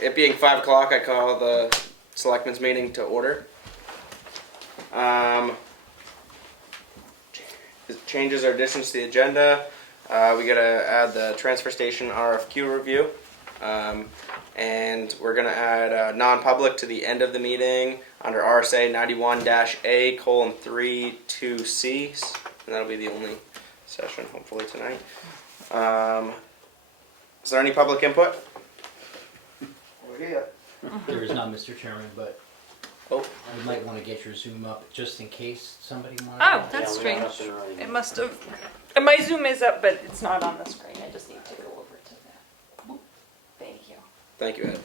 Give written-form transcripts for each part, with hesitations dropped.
it being 5 o'clock, I call the Selectmen's meeting to order. Changes or additions to the agenda. We gotta add the transfer station RFQ review. And we're gonna add non-public to the end of the meeting under RSA 91-A:3(2)C. And that'll be the only session, hopefully, tonight. Is there any public input? We're here. There is none, Mr. Chairman, but Oh, you might want to get your Zoom up just in case somebody wanted. Oh, that's strange. It must have. My Zoom is up, but it's not on the screen. I just need to go over to that. Thank you. thank you, Ed.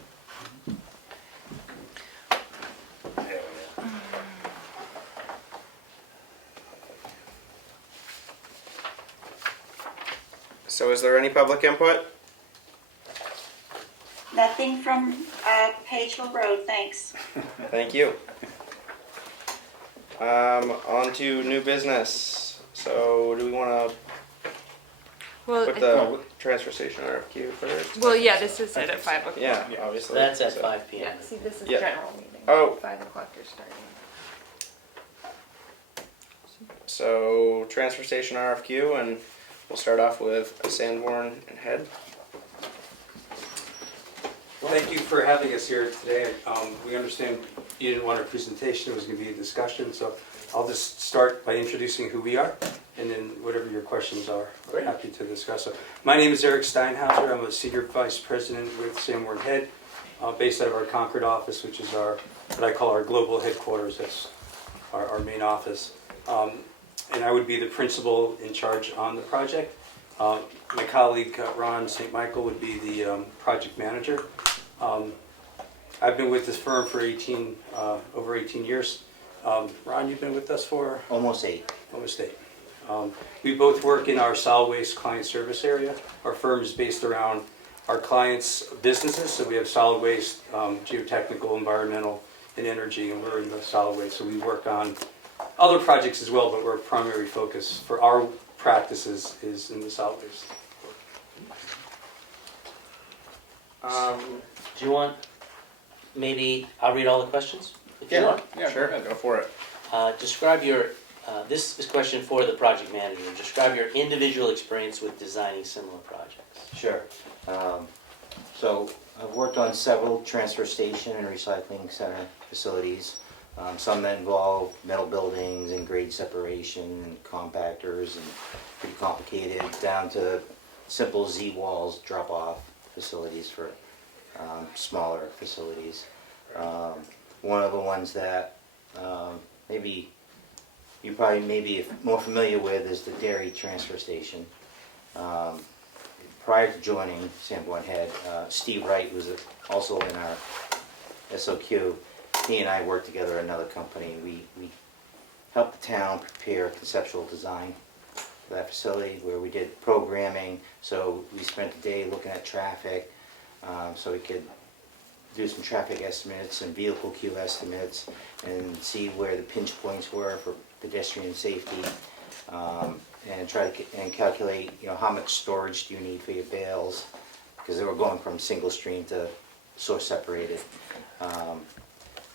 So is there any public input? Nothing from Pageville Road, thanks. Thank you. On to new business. So do we want to Well, put the transfer station RFQ first? well, yeah, this is it at 5 o'clock. Yeah, obviously. That's at So- 5 p.m. Yeah, see, this is Yeah. general meeting. Oh. 5 o'clock you're starting. So transfer station RFQ, and we'll start off with Sanborn and Head. Thank you for having us here today. We understand you didn't want a presentation, it was going to be a discussion, so I'll just start by introducing who we are, and then whatever your questions are, we're Great. happy to discuss it. My name is Eric Steinhauser, I'm a Senior Vice President with Sanborn Head, based out of our Concord office, which is what I call our global headquarters, that's our main office. And I would be the principal in charge on the project. My colleague Ron St. Michael would be the project manager. I've been with this firm for over 18 years. Ron, you've been with us for? Almost 8. Almost 8. We both work in our solid waste client service area. Our firm is based around our clients' businesses, so we have solid waste, geotechnical, environmental, and energy, and we're in the solid waste. So we work on other projects as well, but our primary focus for our practices is in the solid waste. Do you want, maybe, I'll read all the questions? If you want. Yeah, sure. Go for it. Describe your, this is a question for the project manager. Describe your individual experience with designing similar projects. Sure. So I've worked on several transfer station and recycling center facilities. Some that involve metal buildings and grade separation and compactors and pretty complicated, down to simple Z-walls drop-off facilities for smaller facilities. One of the ones that maybe you probably maybe more familiar with is the dairy transfer station. Prior to joining Sanborn Head, Steve Wright was also in our SOQ. He and I worked together at another company. We helped the town prepare conceptual design for that facility, where we did programming. So we spent the day looking at traffic, so we could do some traffic estimates and vehicle queue estimates and see where the pinch points were for pedestrian safety, and try to calculate, how much storage do you need for your bales, because they were going from single stream to source separated.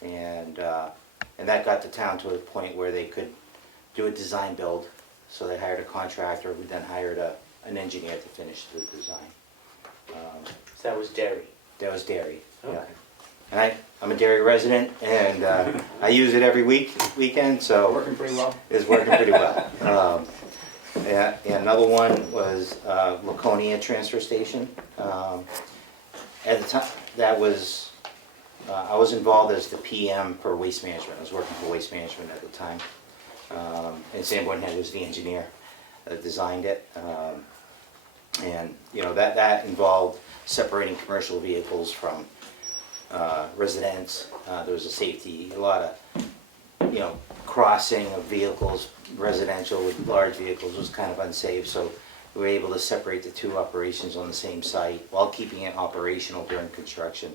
And that got the town to a point where they could do a design build. So they hired a contractor, who then hired an engineer to finish the design. So that was dairy. That was dairy. Okay. Yeah. And I'm a dairy resident, and I use it every weekend, so Working pretty well. it's working pretty well. And another one was Laconia Transfer Station. At the time, that was I was involved as the PM for waste management. I was working for waste management at the time, and Sanborn Head was the engineer that designed it. And that involved separating commercial vehicles from residents. There was a lot of crossing of vehicles, residential with large vehicles was kind of unsafe. So we were able to separate the two operations on the same site while keeping it operational during construction.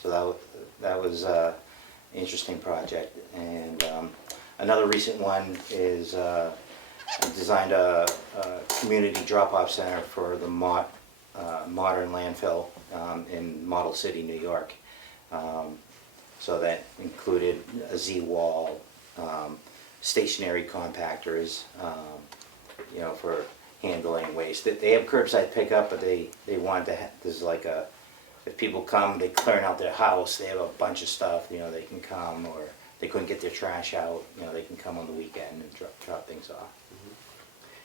So that was an interesting project. And another recent one is I designed a community drop-off center for the Mott modern landfill in Model City, New York. So that included a Z-wall, stationary compactors, for handling waste. They have curbside pickup, but they wanted to, there's like a, if people come, they clearing out their house, they have a bunch of stuff, they can come, or they couldn't get their trash out, they can come on the weekend and drop things off.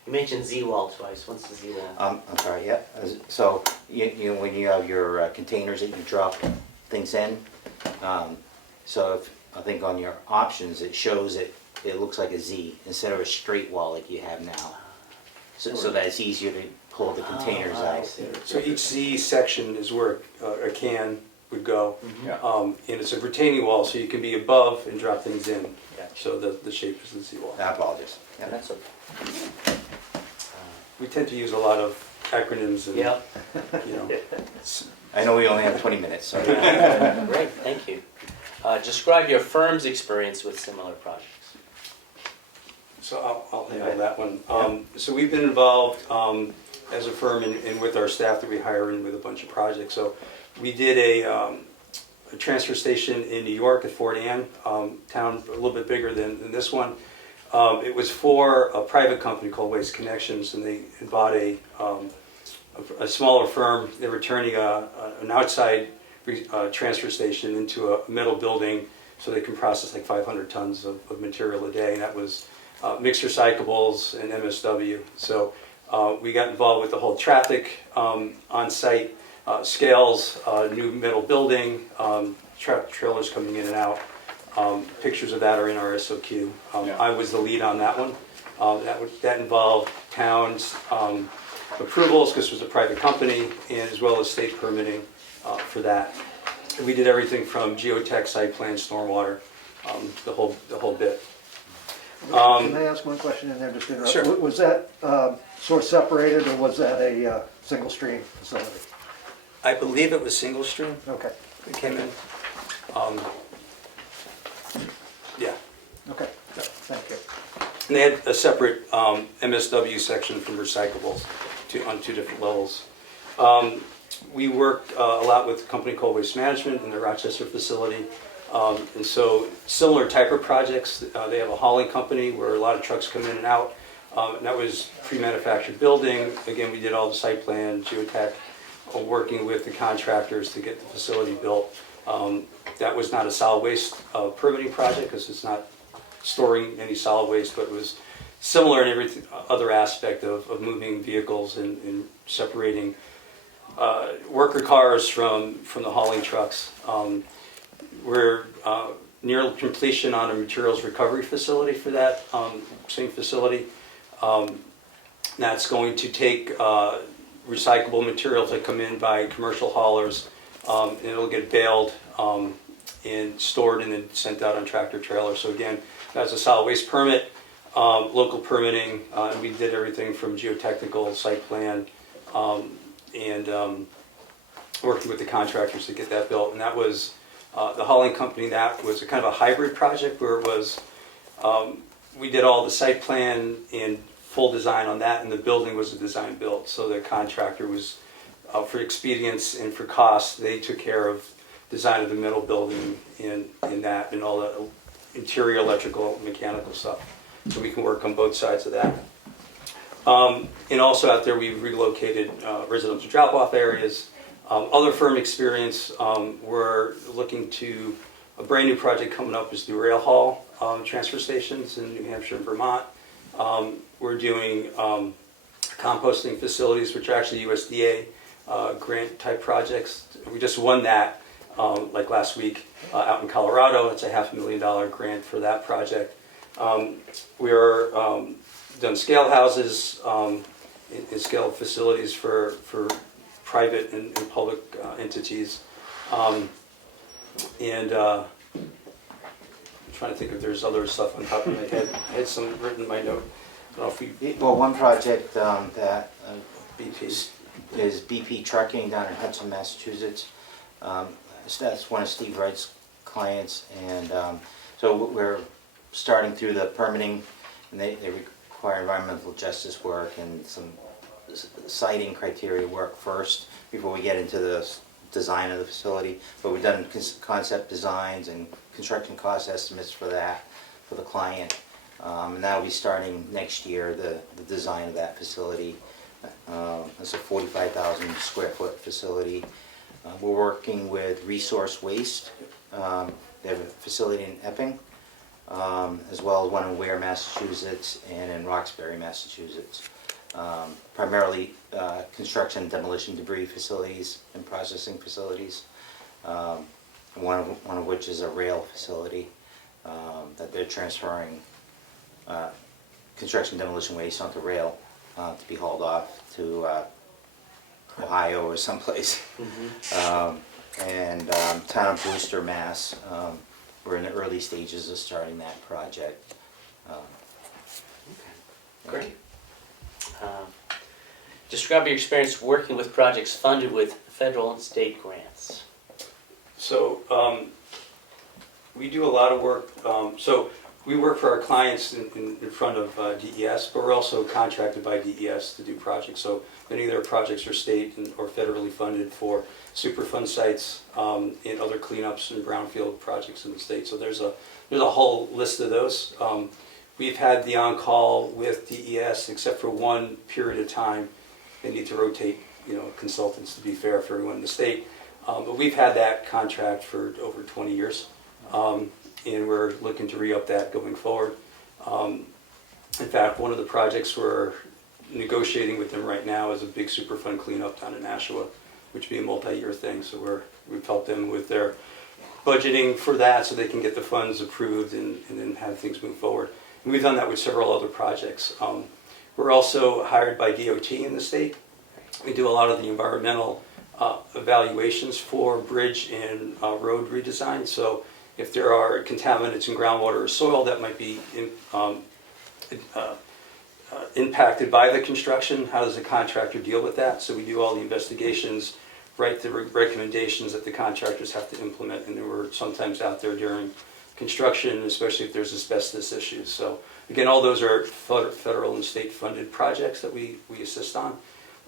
You mentioned Z-Wall twice. What's the Z-Wall? I'm sorry, yeah. So, when you have your containers that you drop things in, so if, I think on your options, it shows it looks like a Z instead of a straight wall like you have now. So that it's easier to pull the containers I out. see. So each Z section is where a can would go. Mhm. And it's a retaining wall, so you can be above and drop things in. Gotcha. So the shape is the Z wall. I apologize. Yeah. That's okay. We tend to use a lot of acronyms and, Yeah. it's- I know we only have 20 minutes, so. Great, thank you. Describe your firm's experience with similar projects. so I'll handle that one. So we've been involved as a firm and with our staff that we hire in with a bunch of projects. So we did a transfer station in New York at Fort Anne, town a little bit bigger than this one. It was for a private company called Waste Connections, and they had bought a smaller firm. They were turning an outside transfer station into a metal building so they can process like 500 tons of material a day. And that was mixed recyclables and MSW. So we got involved with the whole traffic on site, scales, new metal building, trailers coming in and out. Pictures of that are in our SOQ. I was the lead on that one. That involved towns approvals, because it was a private company, and as well as state permitting for that. And we did everything from geotech, site plan, stormwater, the whole bit. Can I ask one question in there, just to interrupt? Sure. Was that source separated, or was that a single stream facility? I believe it was single stream. Okay, It came in. Yeah. okay, thank you. And they had a separate MSW section from recyclables on 2 different levels. We worked a lot with a company called Waste Management in the Rochester facility. And so similar type of projects, they have a hauling company where a lot of trucks come in and out. And that was pre-manufactured building. Again, we did all the site plan, geotech, working with the contractors to get the facility built. That was not a solid waste permitting project because it's not storing any solid waste, but it was similar in every other aspect of moving vehicles and separating worker cars from the hauling trucks. We're near completion on a materials recovery facility for that same facility. That's going to take recyclable materials that come in by commercial haulers, and it'll get baled and stored and then sent out on tractor trailers. So again, that's a solid waste permit, local permitting, and we did everything from geotechnical, site plan, and working with the contractors to get that built. And that was the hauling company. That was a kind of a hybrid project where it was, we did all the site plan and full design on that, and the building was a design build. So the contractor was, for expedience and for cost, they took care of design of the middle building and that and all the interior electrical, mechanical stuff. So we can work on both sides of that. And also out there we've relocated residential drop-off areas. Other firm experience, we're looking to, a brand new project coming up is the rail haul transfer stations in New Hampshire and Vermont. We're doing composting facilities, which are actually USDA grant type projects. We just won that like last week out in Colorado. It's a $500,000 grant for that project. We're done scale houses and scale facilities for private and public entities. I'm trying to think if there's other stuff on top of my head. I had some written in my note. I don't know if we, Well, one project that BP. is BP Trucking down in Hudson, Massachusetts. That's one of Steve Wright's clients, and so we're starting through the permitting, and they require environmental justice work and some siting criteria work first before we get into the design of the facility. But we've done concept designs and construction cost estimates for that, for the client. And that'll be starting next year, the design of that facility. It's a 45,000 square foot facility. We're working with Resource Waste. They have a facility in Epping, as well as one in Ware, Massachusetts, and in Roxbury, Massachusetts. Primarily construction and demolition debris facilities and processing facilities. One of which is a rail facility that they're transferring construction demolition waste onto rail to be hauled off to Ohio or someplace. And town of Brewster, Mass. We're in the early stages of starting that project. Great. Describe your experience working with projects funded with federal and state grants. So we do a lot of work. So we work for our clients in front of DES, but we're also contracted by DES to do projects. So many of their projects are state or federally funded for Superfund sites and other cleanups and brownfield projects in the state. So there's a whole list of those. We've had the on-call with DES, except for one period of time. They need to rotate, consultants to be fair for everyone in the state. But we've had that contract for over 20 years, and we're looking to re-up that going forward. In fact, one of the projects we're negotiating with them right now is a big Superfund cleanup down in Nashua, which would be a multi-year thing. So we've helped them with their budgeting for that so they can get the funds approved and then have things move forward. And we've done that with several other projects. We're also hired by DOT in the state. We do a lot of the environmental evaluations for bridge and road redesign. So if there are contaminants in groundwater or soil that might be impacted by the construction, how does the contractor deal with that? So we do all the investigations, write the recommendations that the contractors have to implement, and then we're sometimes out there during construction, especially if there's asbestos issues. So again, all those are federal and state funded projects that we assist on.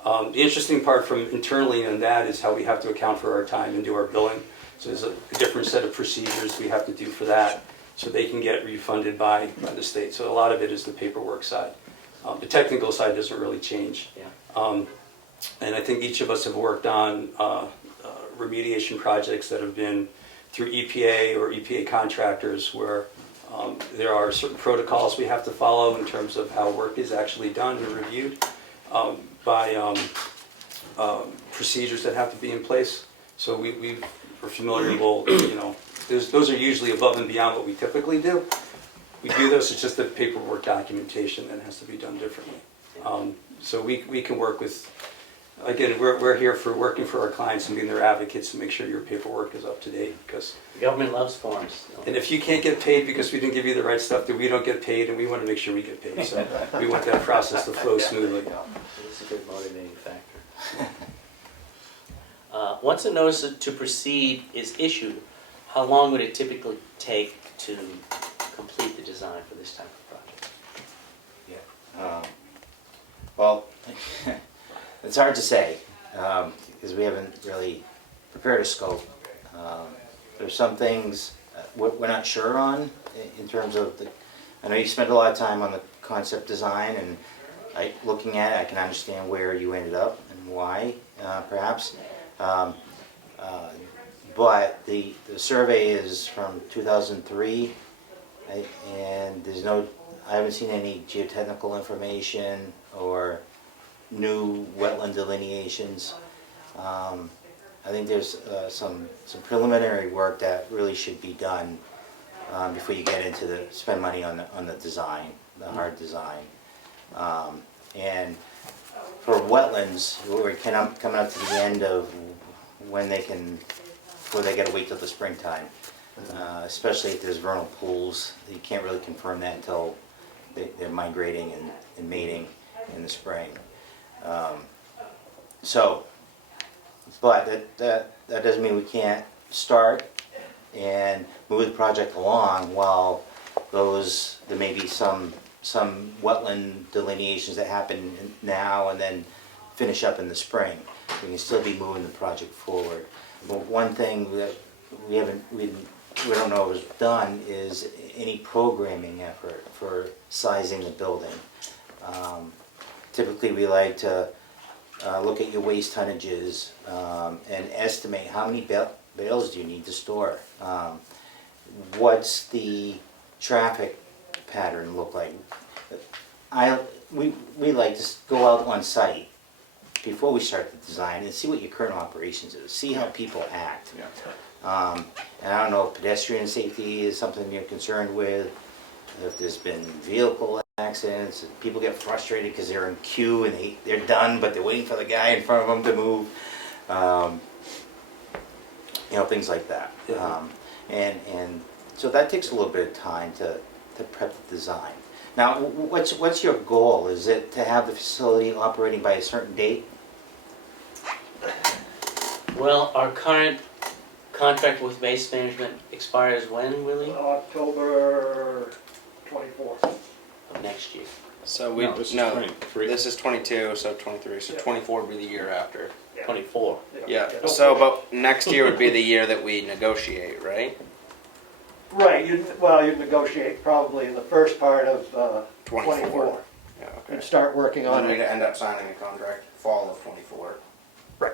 The interesting part from internally on that is how we have to account for our time and do our billing. So there's a different set of procedures we have to do for that so they can get refunded by the state. So a lot of it is the paperwork side. The technical side doesn't really change. Yeah. And I think each of us have worked on remediation projects that have been through EPA or EPA contractors where there are certain protocols we have to follow in terms of how work is actually done and reviewed by procedures that have to be in place. So we're familiar, those are usually above and beyond what we typically do. We do those, it's just the paperwork documentation that has to be done differently. So we can work with, again, we're here for working for our clients and being their advocates to make sure your paperwork is up to date. Because the government loves forms. And if you can't get paid because we didn't give you the right stuff, then we don't get paid, and we want to make sure we get paid. So we want that process to flow smoothly. It's a good motivating factor. Once a notice to proceed is issued, how long would it typically take to complete the design for this type of project? Yeah. Well, it's hard to say because we haven't really prepared a scope. There's some things we're not sure on in terms of I know you spent a lot of time on the concept design, and looking at it, I can understand where you ended up and why, perhaps. But the survey is from 2003, and I haven't seen any geotechnical information or new wetland delineations. I think there's some preliminary work that really should be done before you get into spend money on the design, the hard design. And for wetlands, we're coming up to the end of when before they got to wait till the springtime. Especially if there's vernal pools, you can't really confirm that until they're migrating and mating in the spring. But that doesn't mean we can't start and move the project along while there may be some wetland delineations that happen now, and then finish up in the spring. We can still be moving the project forward. But one thing that we don't know was done is any programming effort for sizing the building. Typically, we like to look at your waste tonnages and estimate how many bales do you need to store. What's the traffic pattern look like? We like to go out on site before we start the design and see what your current operations is, see how people act. And I don't know if pedestrian safety is something you're concerned with, if there's been vehicle accidents, if people get frustrated because they're in queue and they're done, but they're waiting for the guy in front of them to move. Things like that. And so that takes a little bit of time to prep the design. Now, what's your goal? Is it to have the facility operating by a certain date? Well, our current contract with Waste Management expires when, Willie? October 24th. Of next year. So this is 22, so 23, so 24 would be the year after. 24. Yeah. So, but next year would be the year that we negotiate, right? Right, you'd negotiate probably in the first part of 24. Yeah. And Okay. start working on And we'd it. end up signing a contract fall of 24. Right.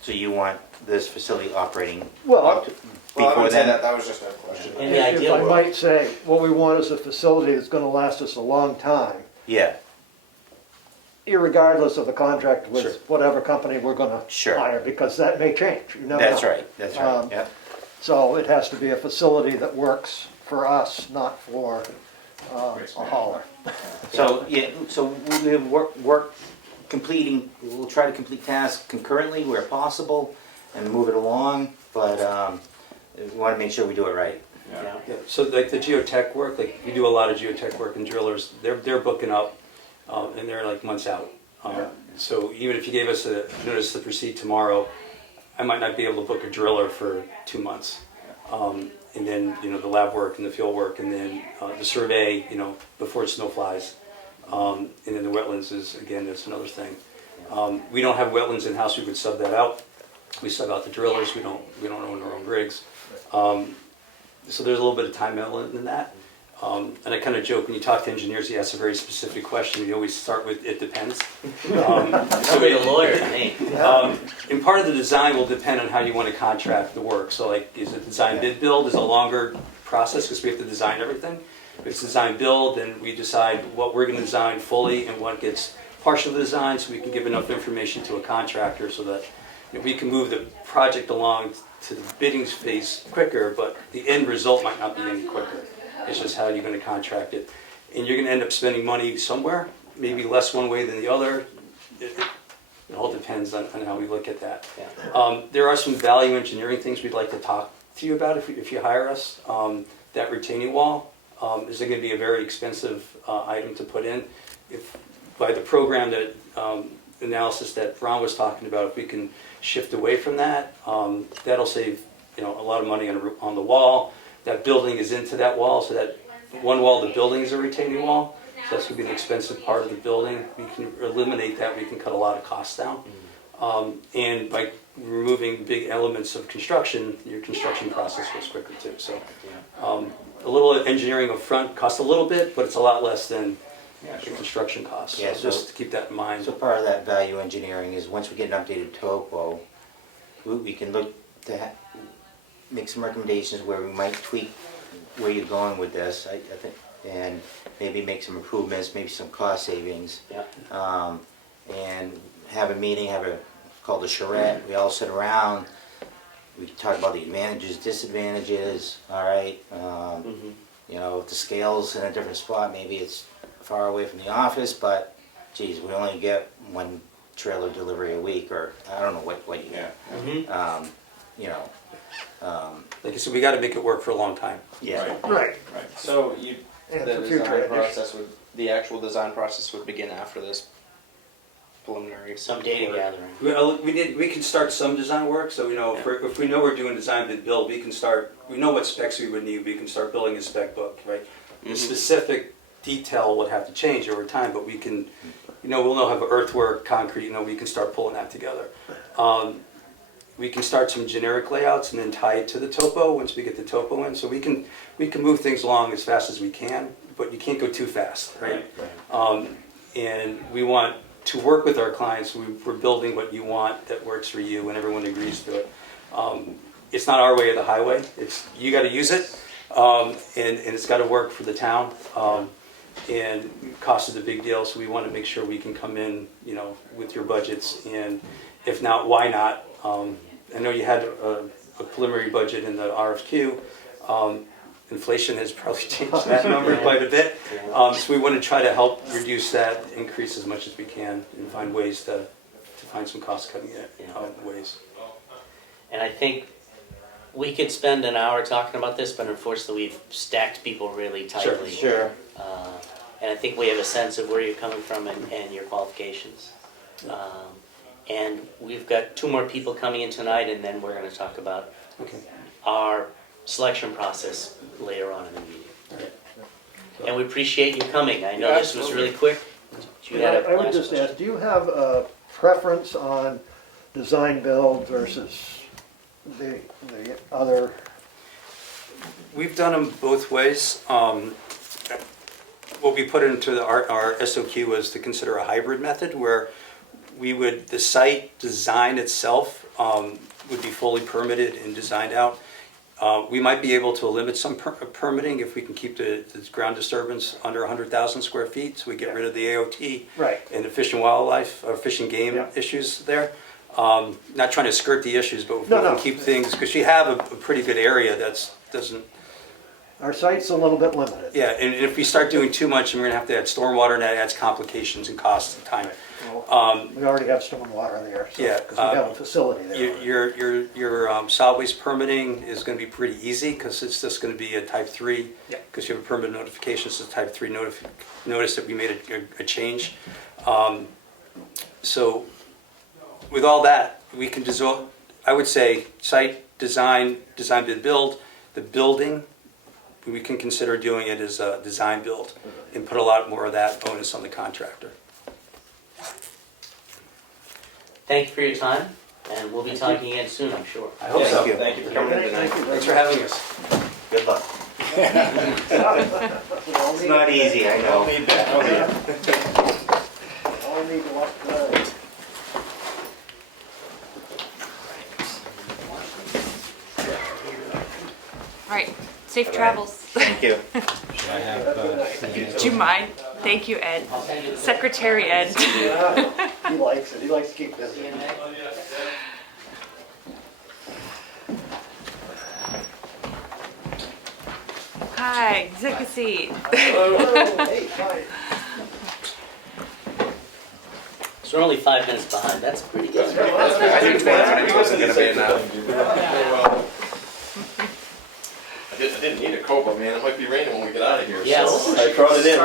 So you want this facility operating Well, Well, I before would say then? that was just a question. In the If ideal I world. might say, what we want is a facility that's gonna last us a long time, Yeah, irregardless of the contract Sure. with whatever company we're gonna Sure. hire, because that may change. You never that's know. right, that's right, Um, yeah. So it has to be a facility that works for us, not for a hauler. So, we'll try to complete tasks concurrently where possible and move it along, but we want to make sure we do it right. Yeah. Yeah, so like the geotech work, like we do a lot of geotech work and drillers, they're booking up and they're like months out. So even if you gave us a notice to proceed tomorrow, I might not be able to book a driller for 2 months. And then, the lab work and the field work and then the survey, before snow flies. And then the wetlands is, again, that's another thing. We don't have wetlands in-house, we would sub that out. We sub out the drillers, we don't own our own rigs. So there's a little bit of time element in that. And I kind of joke, when you talk to engineers, you ask a very specific question, you always start with, it depends. Somebody a lawyer, hey. And part of the design will depend on how you want to contract the work. So like, is it design bid build is a longer process because we have to design everything. If it's design build, then we decide what we're going to design fully and what gets partial design so we can give enough information to a contractor so that we can move the project along to the bidding phase quicker, but the end result might not be any quicker. It's just how you're going to contract it. And you're going to end up spending money somewhere, maybe less one way than the other. It all depends on how we look at that. Yeah. There are some value engineering things we'd like to talk to you about if you hire us. That retaining wall is going to be a very expensive item to put in. If by the program that analysis that Ron was talking about, if we can shift away from that, that'll save a lot of money on the wall. That building is into that wall, so that one wall of the building is a retaining wall. So that's going to be an expensive part of the building. We can eliminate that. We can cut a lot of costs down. And by removing big elements of construction, your construction process goes quicker too. So a little engineering up front costs a little bit, but it's a lot less than the construction costs. Yeah, So just to keep that in mind. So part of that value engineering is once we get an updated topo, we can look to make some recommendations where we might tweak where you're going with this, I think, and maybe make some improvements, maybe some cost savings. Yeah. And have a meeting, called a charrette. We all sit around. We talk about the advantages, disadvantages. All right. If the scale's in a different spot, maybe it's far away from the office, but geez, we only get one trailer delivery a week, or I don't know what you get. Like I said, we got to make it work for a long time. Yeah. Right. So And the for future design additions. process the actual design process would begin after this preliminary. Some data work. gathering. We can start some design work, so if we know we're doing design bid build, we know what specs we would need, we can start building a spec book, right? The specific detail would have to change over time, but we can we'll now have earthwork, concrete, we can start pulling that together. We can start some generic layouts and then tie it to the topo once we get the topo in. So we can move things along as fast as we can, but you can't go too fast, right? And we want to work with our clients. We're building what you want that works for you, and everyone agrees to it. It's not our way or the highway. You got to use it, and it's got to work for the town. And cost is a big deal, so we want to make sure we can come in, with your budgets. And if not, why not? I know you had a preliminary budget in the RFQ. Inflation has probably changed that number quite a bit. So we want to try to help reduce that increase as much as we can and find ways to find some cost cutting ways. And I think we could spend an hour talking about this, but unfortunately we've stacked people really tightly. Sure. And I think we have a sense of where you're coming from and your qualifications. And we've got 2 more people coming in tonight, and then we're going to talk about our selection process later on in the meeting. And we appreciate you coming. I know this was really quick. You had a I would last just question. ask, do you have a preference on design build versus the other? We've done them both ways. What we put into our SOQ was to consider a hybrid method where the site design itself would be fully permitted and designed out. We might be able to limit some permitting if we can keep the ground disturbance under 100,000 square feet, so we get rid of the AOT and the fish and wildlife or fish and game issues there. Not trying to skirt the issues, but if we can keep things, because you have a pretty good area that doesn't. Our site's a little bit limited. Yeah, and if we start doing too much, then we're gonna have to add stormwater, and that adds complications and costs and time. Well, we already have stormwater there, so, Yeah, because we have a facility there. Your solid waste permitting is going to be pretty easy because it's just going to be a type 3. Because you have a permit notification, it's a type 3 notice that we made a change. So with all that, we can I would say site design bid build. The building, we can consider doing it as a design build and put a lot more of that onus on the contractor. Thank you for your time, and we'll be talking again soon, I'm sure. I hope so. Thank you for coming in tonight. Thanks for having us. Good luck. It's not easy, I know. All need to walk the. All right, safe travels. Thank you. I have, Do you mind? Thank you, Ed. Secretary Ed. He likes it. He likes to keep busy. Hi, take a seat. Hey, fine. So we're only 5 minutes behind, that's pretty good. I think 20 minutes wasn't going to be enough. I didn't need a Copa, man. It might be raining when we get out of here. Yes. So I brought it in.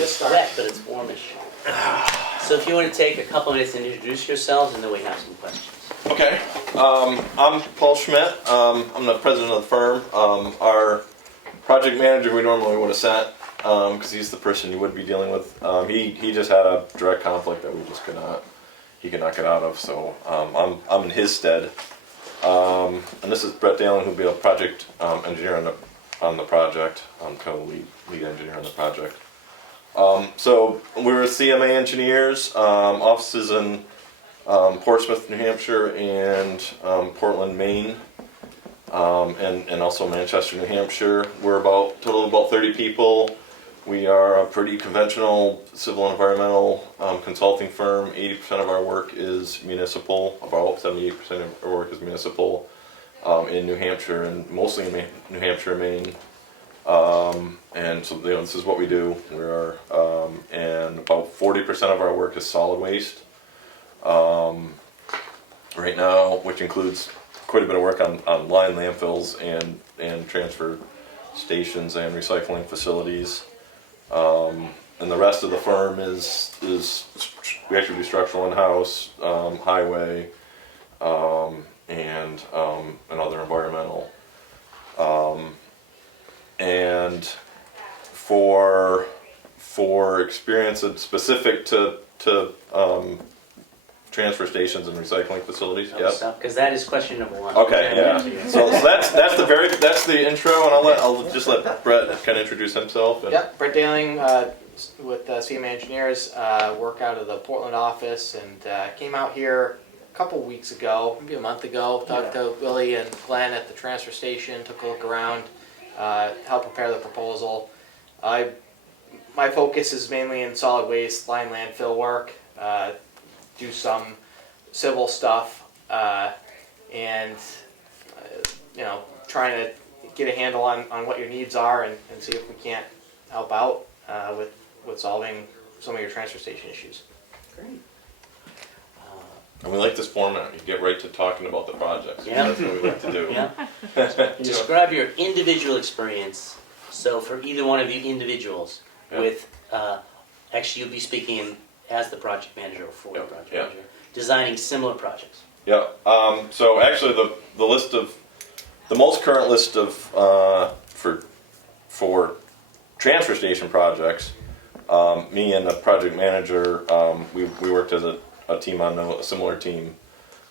It's wet, but it's warmish. So if you want to take a couple minutes and introduce yourselves, and then we have some questions. Okay. I'm Paul Schmidt. I'm the president of the firm. Our project manager we normally would have sent, because he's the person you would be dealing with. He just had a direct conflict that he could not get out of. So I'm in his stead. And this is Brett Dalen, who'll be a project engineer on the project. I'm kind of the lead engineer on the project. So we're CMA engineers, offices in Portsmouth, New Hampshire, and Portland, Maine, and also Manchester, New Hampshire. We're total about 30 people. We are a pretty conventional civil and environmental consulting firm. 80% of our work is municipal. About 78% of our work is municipal in New Hampshire, and mostly in New Hampshire, Maine. And so this is what we do. And about 40% of our work is solid waste. Right now, which includes quite a bit of work on line landfills and transfer stations and recycling facilities. And the rest of the firm is we actually do structural in-house, highway, and other environmental. And for for experience that's specific to transfer stations and recycling facilities. Yep. Because that is question number one. Okay, yeah. So that's the intro, and I'll just let Brett kind of introduce himself. And Yep, Brett Daling with CMA Engineers, work out of the Portland office, and came out here a couple weeks ago, maybe a month ago, talked to Willie and Glenn at the transfer station, took a look around, helped prepare the proposal. My focus is mainly in solid waste, line landfill work, do some civil stuff, and trying to get a handle on what your needs are and see if we can't help out with solving some of your transfer station issues. Great. we like this format. You get right to talking about the projects. Yeah. That's what we like to do. Yeah. Describe your individual experience. So for either one of you individuals, Yeah. with actually you'll be speaking as the project manager or for the project Yeah. manager, designing similar projects. Yeah. So actually, the most current list of for transfer station projects, me and the project manager, we worked as a team on a similar team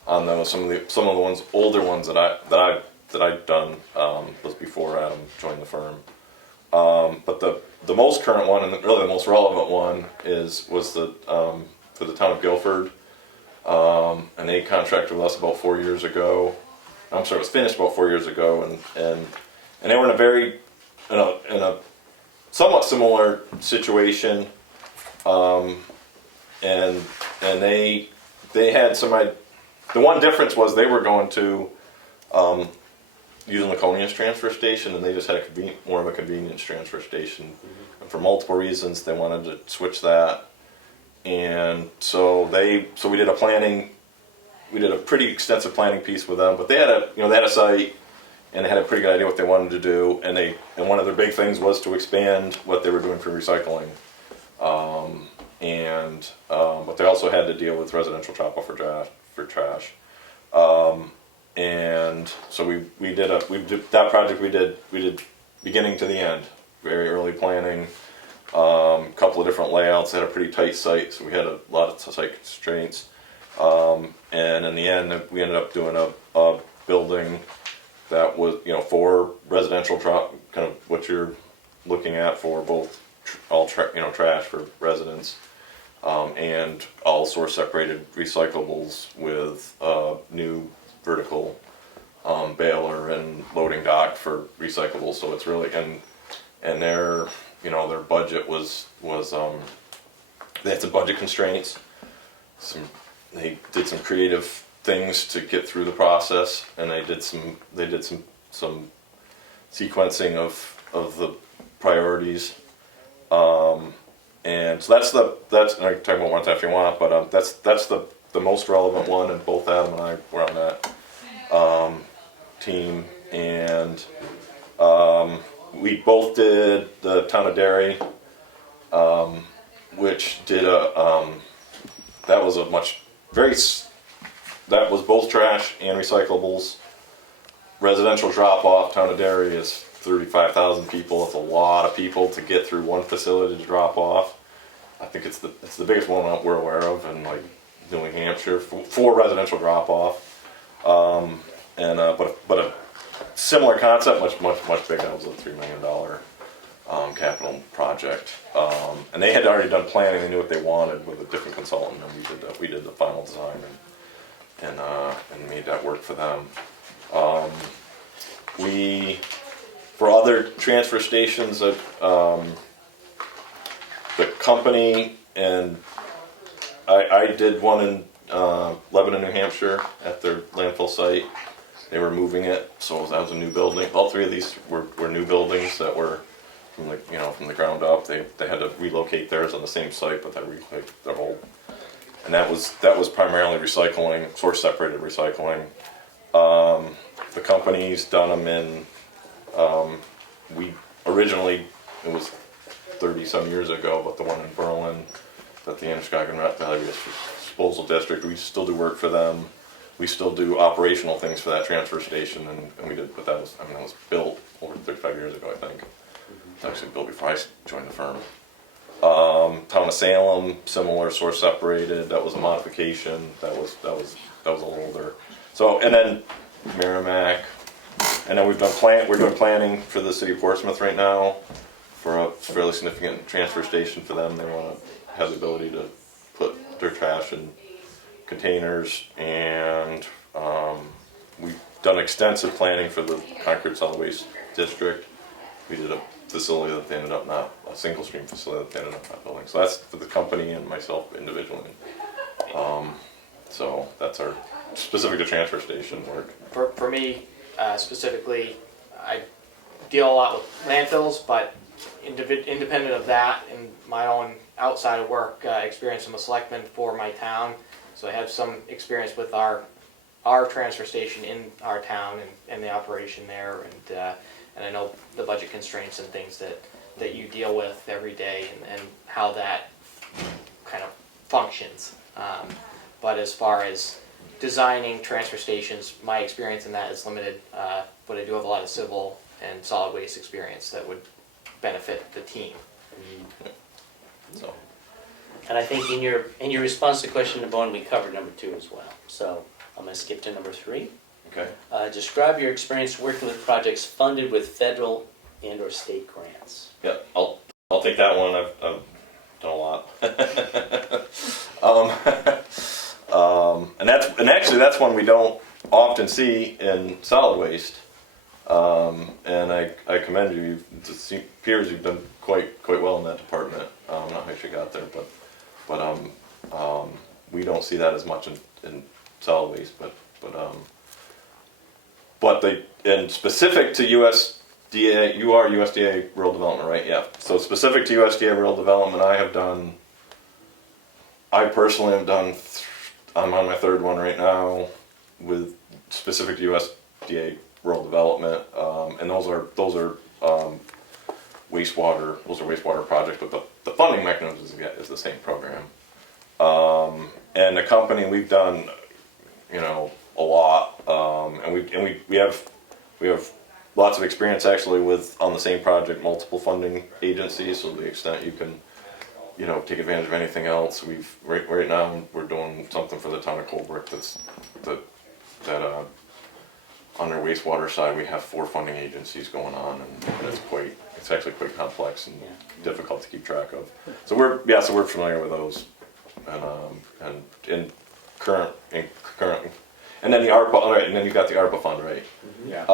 on those. Some of the older ones that I'd done was before Adam joined the firm. But the most current one, and really the most relevant one, was for the town of Guilford, and they contracted with us about 4 years ago. I'm sorry, it was finished about 4 years ago, and they were in a somewhat similar situation, and they had the one difference was they were going to using Laconia's transfer station, and they just had more of a convenience transfer station. Mm-hmm. And for multiple reasons, they wanted to switch that. And so we did a pretty extensive planning piece with them. But they had a site, and they had a pretty good idea what they wanted to do. And one of their big things was to expand what they were doing for recycling. But they also had to deal with residential drop-off for trash. And so we did that project. We did beginning to the end, very early planning, couple of different layouts. They had a pretty tight site, so we had a lot of site constraints. And in the end, we ended up doing a building that was for residential kind of what you're looking at for both trash for residents. And all source separated recyclables with new vertical baler and loading dock for recyclables. So it's really and their budget was they had some budget constraints. They did some creative things to get through the process, and they did some sequencing of the priorities. And so that's and I can talk about one time if you want, but that's the most relevant one, and both Adam and I were on that team, and we both did the town of Derry, which did that was both trash and recyclables. Residential drop off. Town of Derry is 35,000 people. It's a lot of people to get through one facility to drop off. I think it's the biggest one we're aware of in like New Hampshire for residential drop off. But a similar concept, much bigger. It was a $3 million capital project, and they had already done planning. They knew what they wanted with a different consultant, and we did the final design and made that work for them. For other transfer stations, that the company and I did one in Lebanon, New Hampshire, at their landfill site. They were moving it, so that was a new building. All three of these were new buildings that were from the ground up. They had to relocate theirs on the same site, but they relocated their whole. And that was primarily recycling, source separated recycling. The company's done them in. We originally, it was 30 some years ago, but the one in Berlin, that the Androscoggin Valley Disposal District, we still do work for them. We still do operational things for that transfer station, and we did. But that was built over 35 years ago, I think. It was actually built before I joined the firm. Town of Salem, similar, source separated. That was a modification. That was a little older. So, and then Merrimack, and then we're doing planning for the city of Portsmouth right now for a fairly significant transfer station for them. They want to have the ability to put their trash in containers, and we've done extensive planning for the Concord Solid Waste District. We did a facility that they ended up not, a single stream facility that they ended up not building. So that's for the company and myself individually. So that's our specific to transfer station work. For me specifically, I deal a lot with landfills, but independent of that, in my own outside of work experience, I'm a selectman for my town, so I have some experience with our transfer station in our town and the operation there, and I know the budget constraints and things that you deal with every day and how that kind of functions. But as far as designing transfer stations, my experience in that is limited, but I do have a lot of civil and solid waste experience that would benefit the team. So And I think in your response to question number 1, we covered number 2 as well. So I'm going to skip to number 3. okay. Describe your experience working with projects funded with federal and/or state grants. Yeah, I'll take that one. I've done a lot. And actually that's one we don't often see in solid waste. And I commend you. It appears you've done quite well in that department. Not how you got there, but we don't see that as much in solid waste. But they, and specific to USDA, you are USDA Rural Development, right? Yeah. So specific to USDA Rural Development, I personally have done, I'm on my 3rd one right now with specific to USDA Rural Development, and those are wastewater projects, but the funding mechanism is the same program. And the company, we've done, a lot, and we have lots of experience actually with, on the same project, multiple funding agencies. So to the extent you can, take advantage of anything else, right now we're doing something for the town of Colebrook that on their wastewater side we have 4 funding agencies going on, and it's actually quite complex and difficult to keep track of. So we're familiar with those, and in current. And then the ARPA, all right, and then you've got the ARPA fund, right? Yeah.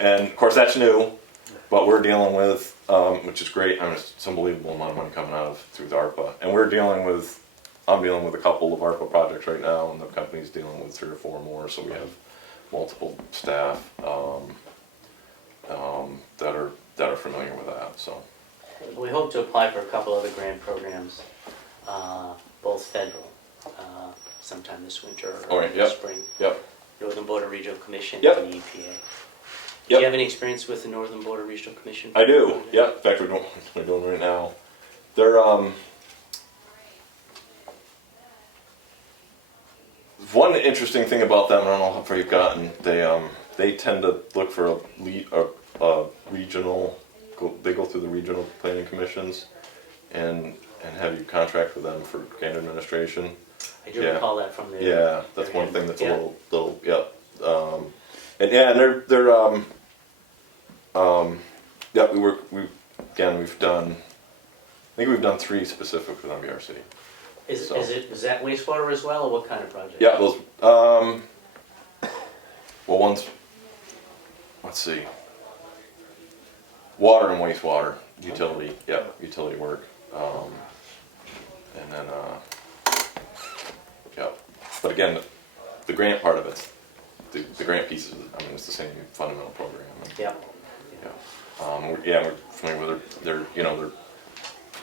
And of course that's new, but we're dealing with, which is great. It's an unbelievable amount of money coming out through the ARPA, and I'm dealing with a couple of ARPA projects right now, and the company's dealing with 3 or 4 more. So we have multiple staff that are familiar with that. So We hope to apply for a couple other grant programs, both federal, sometime this winter or this spring. Yep. Northern Border Regional Commission Yep. and the EPA. Do Yep. you have any experience with the Northern Border Regional Commission? I do. Yeah. In fact, we're doing it right now. They're one interesting thing about them. I don't know how far you've gotten. They tend to look for a regional. They go through the regional planning commissions, and have you contract with them for grant administration. I do recall that from the. Yeah, that's one thing that's a little yeah. And we've done. I think we've done 3 specific with MBRC. Is that wastewater as well, or what kind of project? Yeah, those. Well, one's. Let's see. Water and wastewater utility. Yeah, utility work. And then. Yeah, but again, the grant part of it, the grant piece it's the same fundamental program. Yeah. We're familiar with their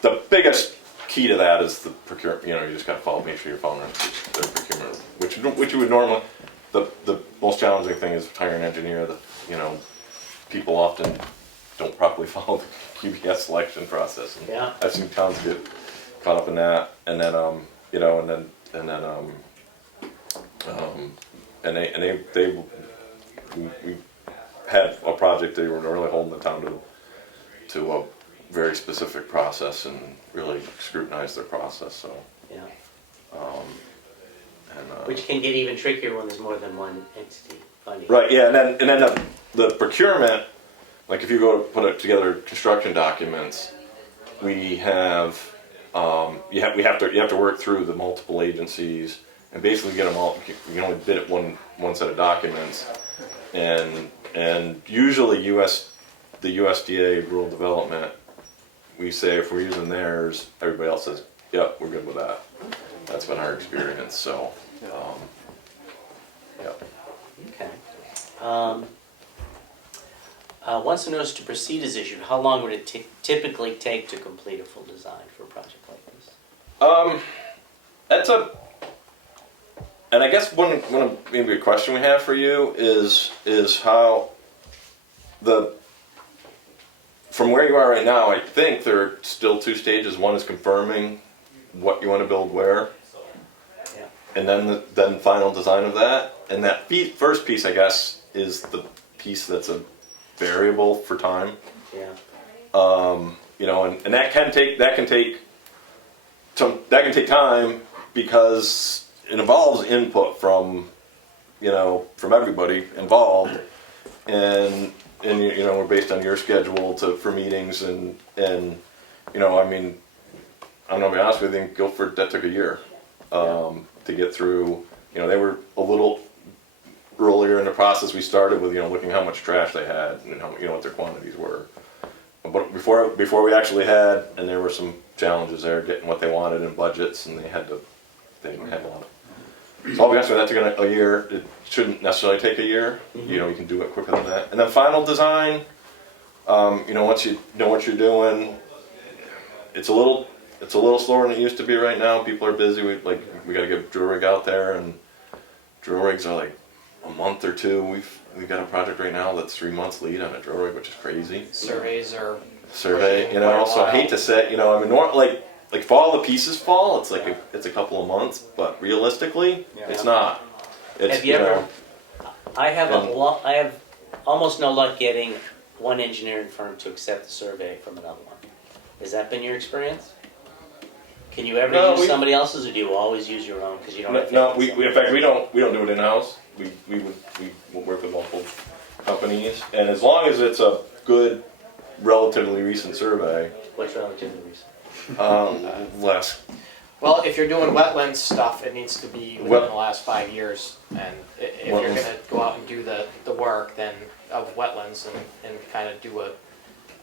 the biggest key to that is the procurement. You just got to make sure you're following their procurement, which you would normally. The most challenging thing is hiring an engineer. People often don't properly follow the QBS selection process. And I've seen towns get caught up in that, and then we had a project they were really holding the town to very specific process and really scrutinize their process. So, Yeah. and Which can get even trickier when there's more than one entity funding. right, yeah, and then the procurement, like if you go to put together construction documents, we have you have to work through the multiple agencies and basically get them all. You can only bid at one set of documents, and usually the USDA rural development, we say if we're using theirs, everybody else says, yep, we're good with that. That's been our experience. So, yeah. Okay. Once a notice to proceed is issued, how long would it typically take to complete a full design for a project like this? That's and I guess one of maybe a question we have for you is how from where you are right now, I think there are still two stages. One is confirming what you want to build where, Yeah. and then final design of that. And that first piece, I guess, is the piece that's a variable for time. Yeah. You know, and that can take time because it involves input from everybody involved, and you know, we're based on your schedule for meetings and you know, I mean, I'm gonna be honest with you, in Guilford that took a year to get through. You know, they were a little earlier in the process. We started with, you know, looking how much trash they had and how, you know, what their quantities were. But before we actually had, and there were some challenges there getting what they wanted in budgets, and they had a lot of. So I'll be honest with you, that took a year. It shouldn't necessarily take a year. Mm-hmm. You know, you can do it quicker than that. And then final design, you know, once you know what you're doing, it's a little slower than it used to be right now. People are busy. We got to get drill rig out there, and drill rigs are like a month or two. We've got a project right now that's 3 months lead on a drill rig, which is crazy. Surveys are Survey, pushing you know. quite a So I while. hate to say, you know, I mean, like if all the pieces fall, it's like it's a couple of months, but realistically, it's not. It's, Have you ever? know, I have and- I have almost no luck getting one engineering firm to accept the survey from another one. Has that been your experience? Can you ever No, use we- somebody else's, or do you always use your own because you don't have faith No, in we somebody? in fact we don't do it in house. We work with multiple companies, and as long as it's a good, relatively recent survey, What's relatively recent? less. Well, if you're doing wetlands stuff, it needs to be within Well- the last 5 years. And if you're Wetlands. gonna go out and do the work then of wetlands and kind of do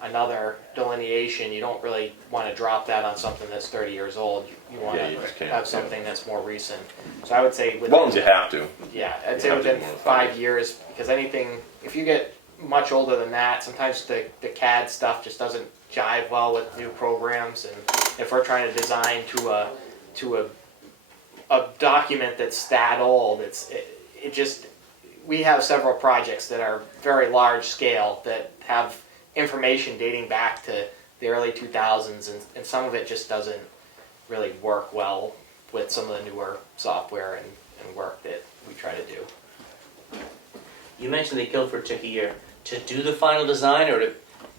another delineation, you don't really want to drop that on something that's 30 years old. You want Yeah, you just to can't, have yeah. something that's more recent. So I would say within, Well, you have to. yeah, I'd you say have to within do more 5 years, because anything, if you get much older than that, sometimes the CAD stuff just doesn't jive well with new programs. And if we're trying to design to a document that's that old, it just, we have several projects that are very large scale that have information dating back to the early 2000s, and some of it just doesn't really work well with some of the newer software and work that we try to do. You mentioned that Guilford took a year to do the final design, or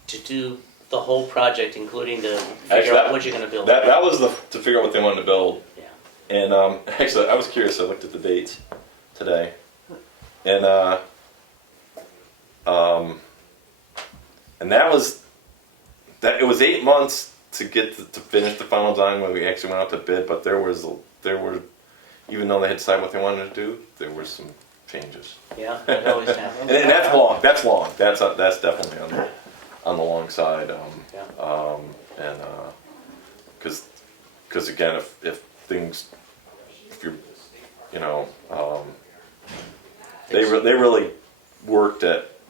to do the whole project, including to figure Actually, out what you're going to build. That was to figure out what they wanted to build. Yeah. And actually, I was curious. I looked at the dates today, and it was 8 months to get to finish the final design when we actually went out to bid. But there were, even though they had decided what they wanted to do, there were some changes. Yeah, that always happens. And that's long. That's long. That's definitely on the long side. And because again, if you're, you know, they really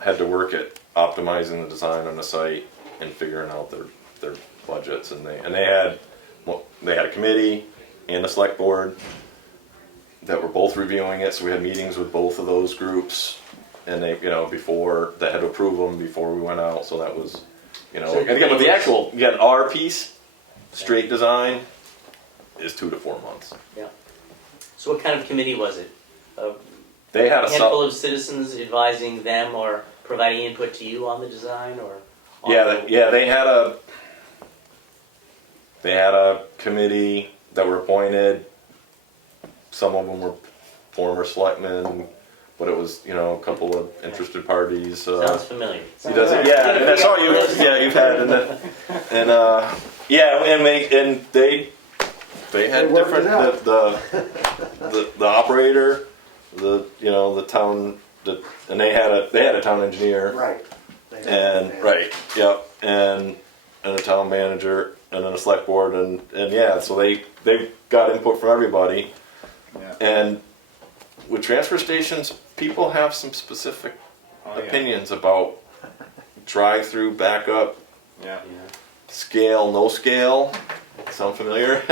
had to work at optimizing the design on the site and figuring out their budgets, and they had a committee and a select board that were both reviewing it. So we had meetings with both of those groups, and they, you know, before they had to approve them before we went out. So that was, you know, and again, but the actual, again, our piece, straight design, is 2 to 4 months. Yeah. So what kind of committee was it? They had A handful of citizens advising them or providing input to you on the design, or? They had they had a committee that were appointed. Some of them were former selectmen, but it was, a couple of interested parties. Sounds familiar. He does it, yeah, and that's all you've had, and they had They worked it different, the operator, the town, and they had a town engineer. Right. And, right, yep, and a town manager, and then a select board, and yeah, so they got input from everybody. Yeah. And with transfer stations, people have some specific opinions about drive-through, backup, Yeah. scale, no scale. Sound familiar?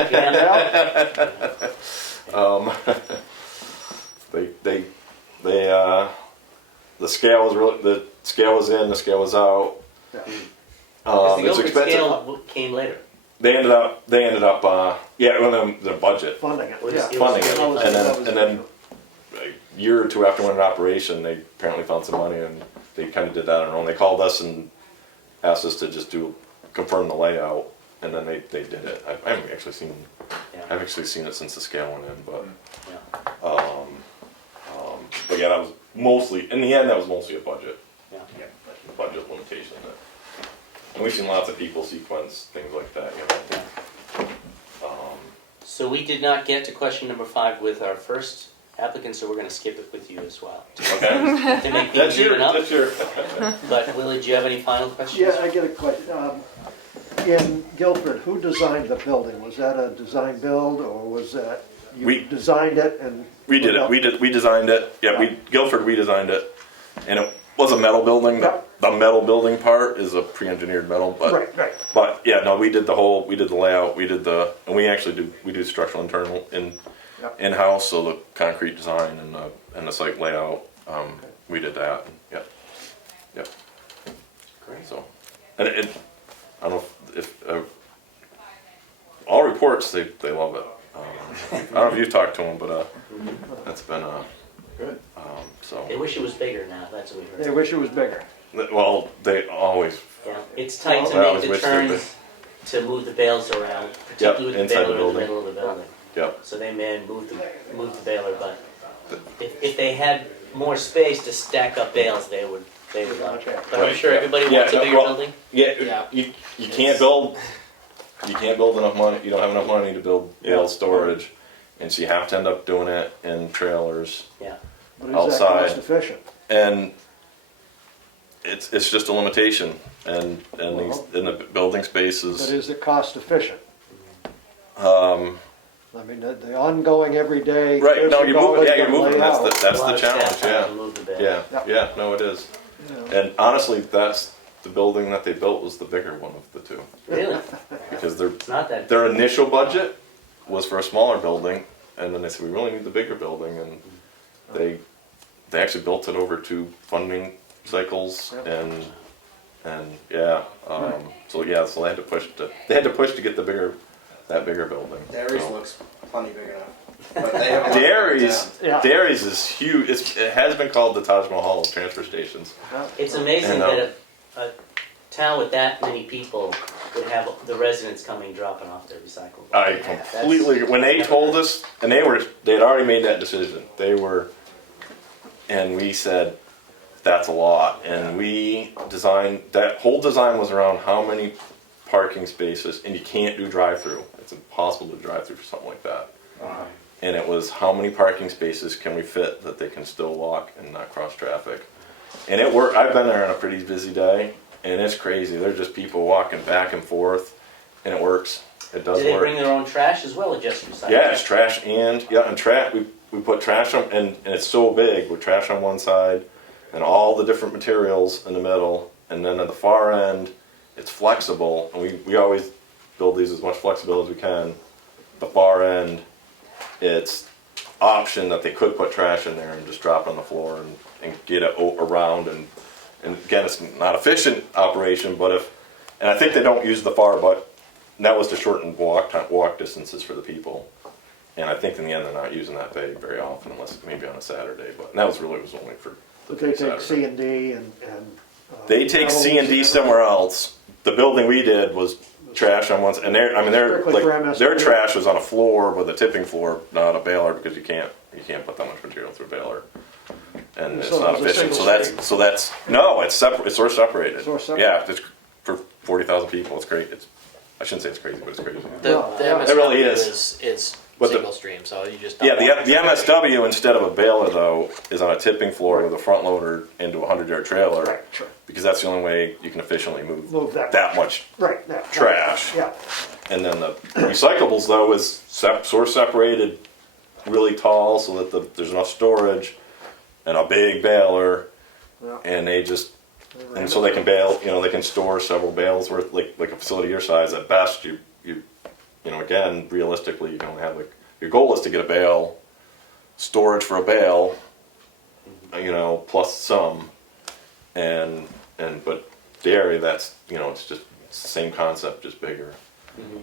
The scale was really, the scale was in, the scale was out. Yeah. Because the It's Guilford expensive. scale came later. They ended up, the budget. Funding it, Was- yeah. it Funding was- it, That was- and that was then a year or two after went into operation, they apparently found some money, and they kind of did that on their own. They called us and asked us to just confirm the layout, and then they did it. I haven't actually seen, Yeah. I've actually seen it since the scale went in, but Yeah. but yeah, that was mostly, in the end, that was mostly a budget Yeah. limitation. And we've seen lots of people sequence things like that, So we did not get to question number 5 with our first applicant, so we're going to skip it with you as well. Okay, To make things even up. that's your. But Willie, do you have any final questions? Yeah, I get a question. In Guilford, who designed the building? Was that a design build, or was that, We- you designed it and? We did it. We designed it. Yeah, Guilford. We designed it, and it was a metal building. The metal building part is a pre-engineered metal, but Right. but yeah, no, we did the layout. And we actually do structural internal in house, so the concrete design and the site layout. We did that. Yep. Great. So, and I don't know if all reports they love it. I don't know if you've talked to them, but that's been Good. so. They wish it was bigger now, that's what we They heard. wish it was bigger. Well, they always. Yeah. It's tight to Well, I make always the wish they turns, to move the bales around, particularly with the inside the baler in the building. middle of the building. Yep. So they may move the baler, but if they had more space to stack up bales, they would love it. Okay. But I'm sure everybody Yeah, wants a no, bigger well- building. Yeah. Yeah. You can't build. You can't build enough money. You don't have enough money to build bale storage, and so you have to end up doing it in trailers. Yeah. But is that Outside. cost efficient? And it's just a limitation, and Well- in the building But spaces. is it cost efficient? I mean, the ongoing everyday. Right. here's No, the you're going, moving. Yeah, you're gonna lay moving. That's out. the A lot of challenge. staff time Yeah. to move the bale. Yeah. Yeah. Yeah. No, it is. Yeah. And honestly, that's the building that they built was the bigger one of the two, Really? because It's not that. their initial budget was for a smaller building, and then they said we really need the bigger building, and they actually built it over 2 funding cycles, and yeah, so they had to push to get that bigger building. Dairies So. looks plenty big enough. But they have a lot of Dairies, Yeah. Dairies is huge. It has been called the Taj Mahal of transfer stations. It's amazing And, that a town with that many people would have the residents coming dropping off their recyclables. I completely. When they told us, and they had already made that decision. And we said, that's a lot. And we designed that whole design was around how many parking spaces, and you can't do drive-through. It's impossible to drive through for something like that. And it was how many parking spaces can we fit that they can still walk and not cross traffic. And it worked. I've been there on a pretty busy day, and it's crazy. There's just people walking back and forth, and it works. It does Do they work. bring their own trash as well, or just recycling? Yeah, it's trash and trash. We put trash on, and it's so big with trash on one side, and all the different materials in the middle, and then at the far end, it's flexible, and we always build these as much flexibility as we can. The far end, it's option that they could put trash in there and just drop it on the floor and get it around, and again, it's not efficient operation, but and I think they don't use the far, but that was to shorten walk distances for the people. And I think in the end they're not using that bay very often, unless maybe on a Saturday. But that was only for the But they take Saturday. C and D and. They take C and D somewhere else. The building we did was trash on one side, and they're Strictly like for MSW. their trash was on a floor with a tipping floor, not a baler, because you can't put that much material through a baler, and it's So not it's a efficient. single So that's no, it's separate. It's source separated. Source separated. Yeah, it's for 40,000 people. It's great. I shouldn't say it's crazy, but it's crazy. The Yeah. MSW It really is. is But the- single stream, so you just Yeah, dump the water. MSW instead of a baler though is on a tipping floor with a front loader into a 100-yard trailer, Right, sure. because that's the only way you can efficiently Move that. that much. Right, yeah. Trash. Yeah, And then the recyclables though is source separated, really tall, so that there's enough storage, and a big baler, yeah. and and so they can bale. They can store several bales worth, like a facility your size. At best, again, realistically, you can only have your goal is to get a bale, storage for a bale, plus some, but dairy, that's it's just it's the same concept, just bigger.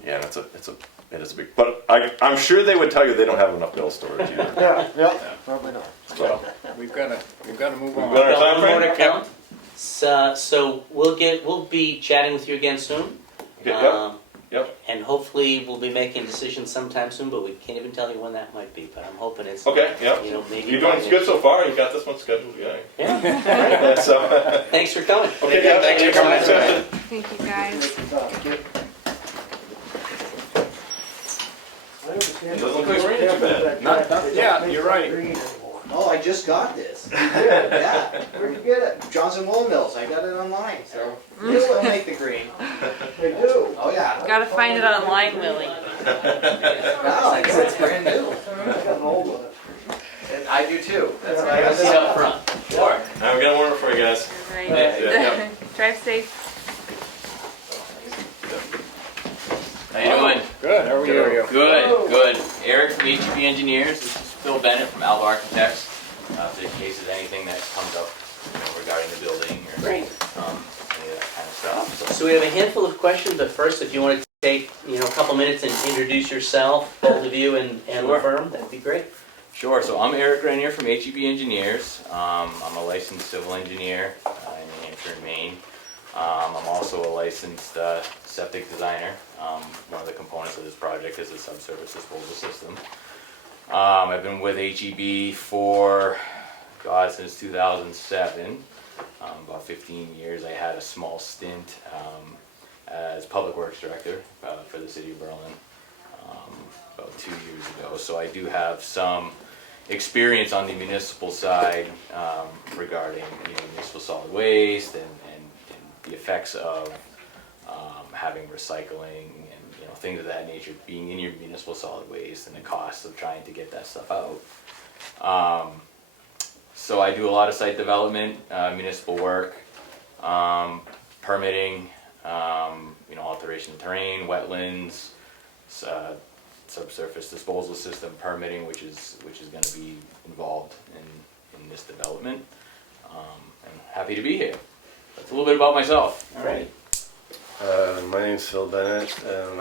Yeah, and it is a big. But I'm sure they would tell you they don't have enough bale storage either. Yeah, probably not. So We've got to move on. We've got our Got time one more frame? to count. So we'll be chatting with you again soon. Okay, yep. And hopefully we'll be making a decision sometime soon, but we can't even tell you when that might be. But I'm hoping it's Okay, yep. maybe. You're doing good so far. You got this one scheduled, yeah. Yeah. So, Thanks for coming. okay, yeah, thanks for coming in. Thank you, guys. It doesn't look like it's raining too bad. Not yet, you're right. Oh, I just got this. Yeah. Where'd you get it? Johnson Wool Mills. I got it online, so they still make the green. They do. Oh yeah. Gotta find it online, Willie. No, it's brand new. I got an old one. And I do too. That's why I I got see it it up up front. front. Sure. I've got one more for you guys. Right. Yeah. Drive safe. How you doing? Good, how are you? Good. Eric from HEB Engineers. This is Phil Bennett from Alba Architects. If there's cases, anything that comes up regarding the building or Great. any of that kind of stuff. So we have a handful of questions, but first, if you want to take a couple minutes and introduce yourself, both of you, and the Sure. firm, that'd be great. Sure. So I'm Eric Grenier from HEB Engineers. I'm a licensed civil engineer in New Hampshire and Maine. I'm also a licensed septic designer. One of the components of this project is the subsurface disposal system. I've been with HEB for, since 2007, about 15 years. I had a small stint as Public Works Director for the City of Berlin about 2 years ago. So I do have some experience on the municipal side regarding municipal solid waste and the effects of having recycling and things of that nature being in your municipal solid waste and the cost of trying to get that stuff out. So I do a lot of site development, municipal work, permitting, alteration of terrain, wetlands, subsurface disposal system permitting, which is going to be involved in this development. I'm happy to be here. That's a little bit about myself. All right. My name's Phil Bennett, and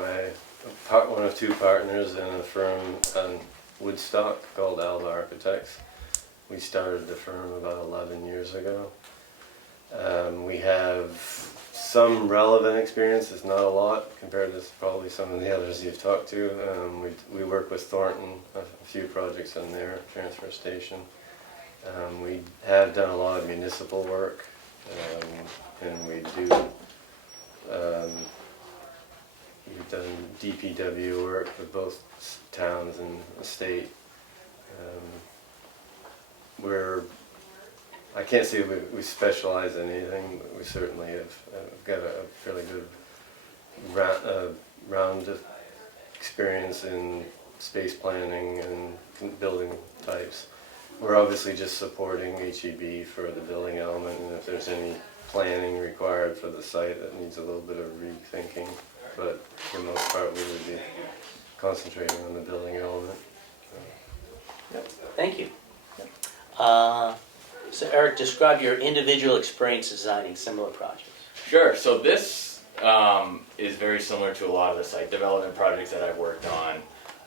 I'm one of two partners in a firm in Woodstock called Alba Architects. We started the firm about 11 years ago. We have some relevant experience, it's not a lot compared to probably some of the others you've talked to. We work with Thornton, a few projects on their transfer station. We have done a lot of municipal work, and we do we've done DPW work with both towns and the state. I can't say we specialize in anything, but we certainly have got a fairly good round of experience in space planning and building types. We're obviously just supporting HEB for the building element, and if there's any planning required for the site that needs a little bit of rethinking, but for the most part we would be concentrating on the building element. Thank you. So Eric, describe your individual experience designing similar projects. Sure. So this is very similar to a lot of the site development projects that I've worked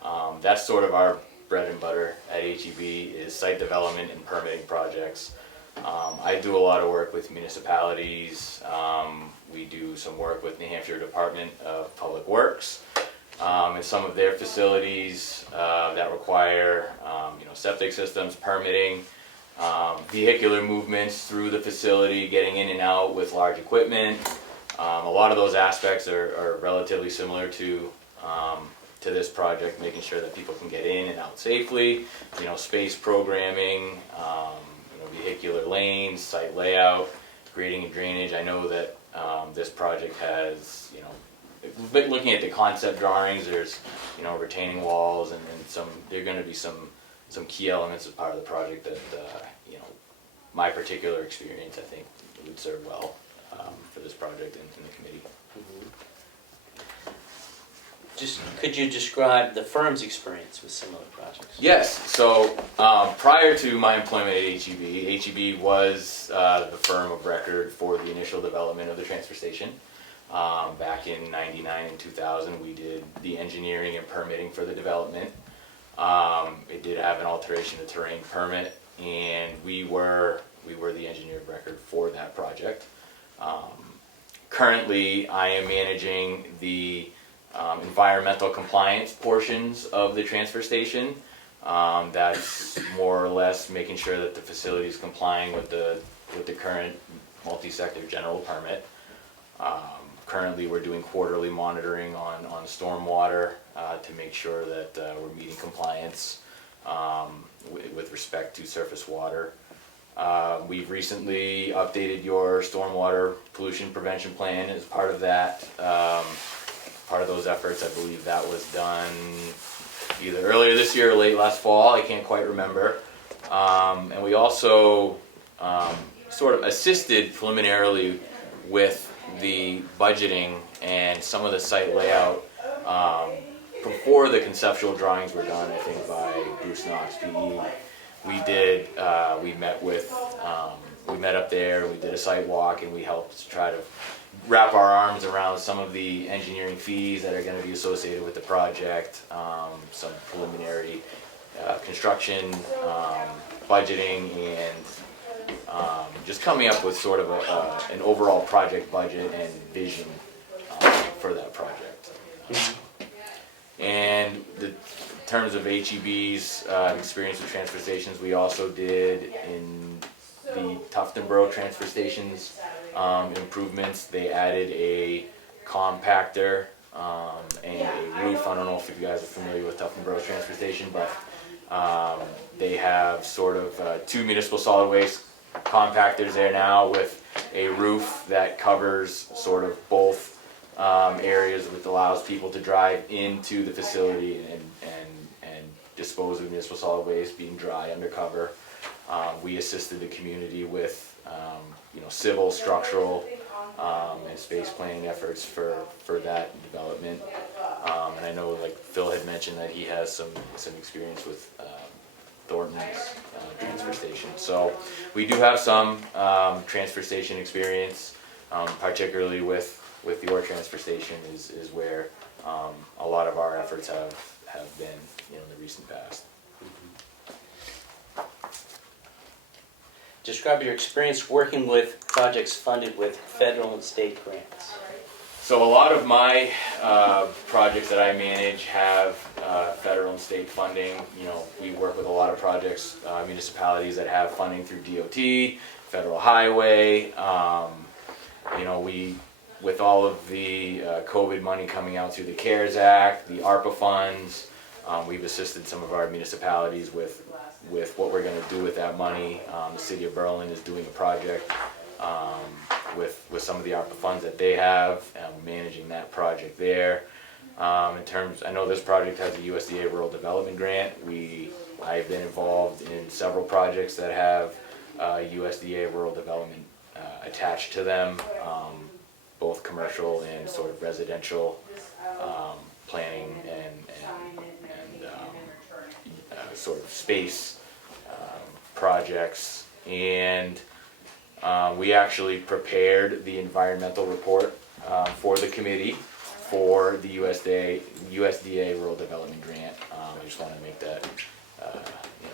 on. That's sort of our bread and butter at HEB is site development and permitting projects. I do a lot of work with municipalities. We do some work with New Hampshire Department of Public Works and some of their facilities that require septic systems, permitting, vehicular movements through the facility, getting in and out with large equipment. A lot of those aspects are relatively similar to this project, making sure that people can get in and out safely, space programming, vehicular lanes, site layout, grading and drainage. I know that this project has, looking at the concept drawings, there's, retaining walls and there are going to be some key elements as part of the project that, my particular experience, I think, would serve well for this project and the committee. Could you describe the firm's experience with similar projects? Yes, so prior to my employment at HEB was the firm of record for the initial development of the transfer station. Back in '99 and 2000, we did the engineering and permitting for the development. It did have an alteration of terrain permit, and we were the engineer of record for that project. Currently, I am managing the environmental compliance portions of the transfer station. That's more or less making sure that the facility is complying with the current multi-sector general permit. Currently, we're doing quarterly monitoring on stormwater to make sure that we're meeting compliance with respect to surface water. We've recently updated your stormwater pollution prevention plan as part of that. Part of those efforts, I believe that was done either earlier this year or late last fall, I can't quite remember. And we also sort of assisted preliminarily with the budgeting and some of the site layout before the conceptual drawings were done, I think, by Bruce Knox, PE. We met up there, we did a site walk, and we helped try to wrap our arms around some of the engineering fees that are going to be associated with the project, some preliminary construction, budgeting, and just coming up with sort of an overall project budget and vision for that project. And in terms of HEB's experience with transfer stations, we also did in the Tuftonboro transfer stations improvements. They added a compactor and a roof. I don't know if you guys are familiar with Tuftonboro transfer station, but they have sort of 2 municipal solid waste compactors there now with a roof that covers sort of both areas, which allows people to drive into the facility and dispose of municipal solid waste being dry undercover. We assisted the community with civil, structural, and space planning efforts for that development. And I know, like Phil had mentioned, that he has some experience with Thornton's transfer station. So we do have some transfer station experience, particularly with your transfer station is where a lot of our efforts have been in the recent past. Describe your experience working with projects funded with federal and state grants. So a lot of my projects that I manage have federal and state funding. We work with a lot of projects, municipalities that have funding through DOT, federal highway. With all of the COVID money coming out through the CARES Act, the ARPA funds, we've assisted some of our municipalities with what we're going to do with that money. The city of Berlin is doing a project with some of the ARPA funds that they have, managing that project there. I know this project has a USDA Rural Development Grant. I've been involved in several projects that have USDA Rural Development attached to them, both commercial and sort of residential planning and sort of space projects. And we actually prepared the environmental report for the committee for the USDA Rural Development Grant. I just want to make that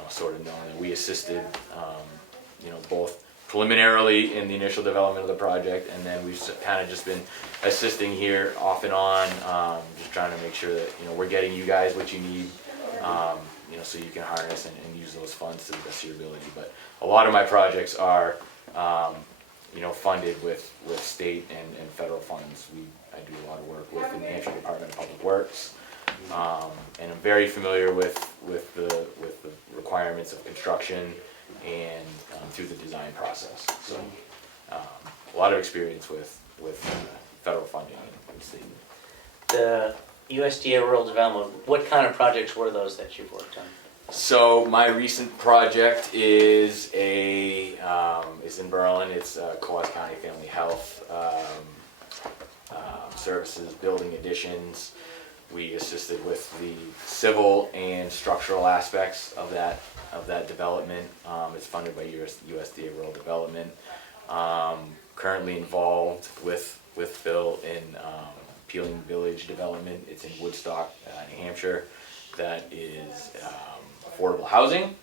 sort of known that we assisted both preliminarily in the initial development of the project, and then we've kind of just been assisting here off and on, just trying to make sure that, you know, we're getting you guys what you need, you know, so you can harness and use those funds to the best of your ability. But a lot of my projects are, you know, funded with state and federal funds. I do a lot of work with the New Hampshire Department of Public Works, and I'm very familiar with the requirements of construction and through the design process. So a lot of experience with federal funding and state. The USDA Rural Development, what kind of projects were those that you've worked on? So my recent project is is in Berlin. It's Coas County Family Health Services building additions. We assisted with the civil and structural aspects of that development. It's funded by USDA Rural Development. Currently involved with Phil in Peeling Village development. It's in Woodstock, New Hampshire. That is affordable housing,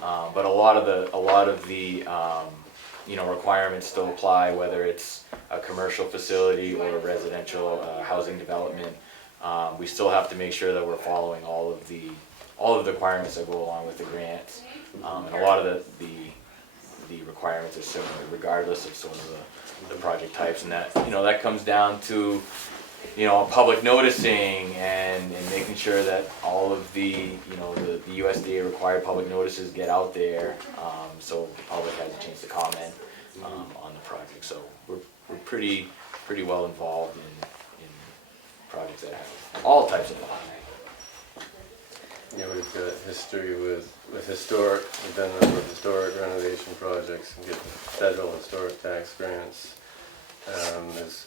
but a lot of the you know, requirements still apply, whether it's a commercial facility or a residential housing development. We still have to make sure that we're following all of the requirements that go along with the grants, and a lot of the requirements are similar, regardless of sort of the project types, and that, you know, that comes down to, you know, public noticing and making sure that all of the, you know, the USDA required public notices get out there, so the public has a chance to comment on the project. So we're pretty well involved in projects that have all types of funding. Yeah, we've got history with historic, we've done a number of historic renovation projects and get federal historic tax grants. As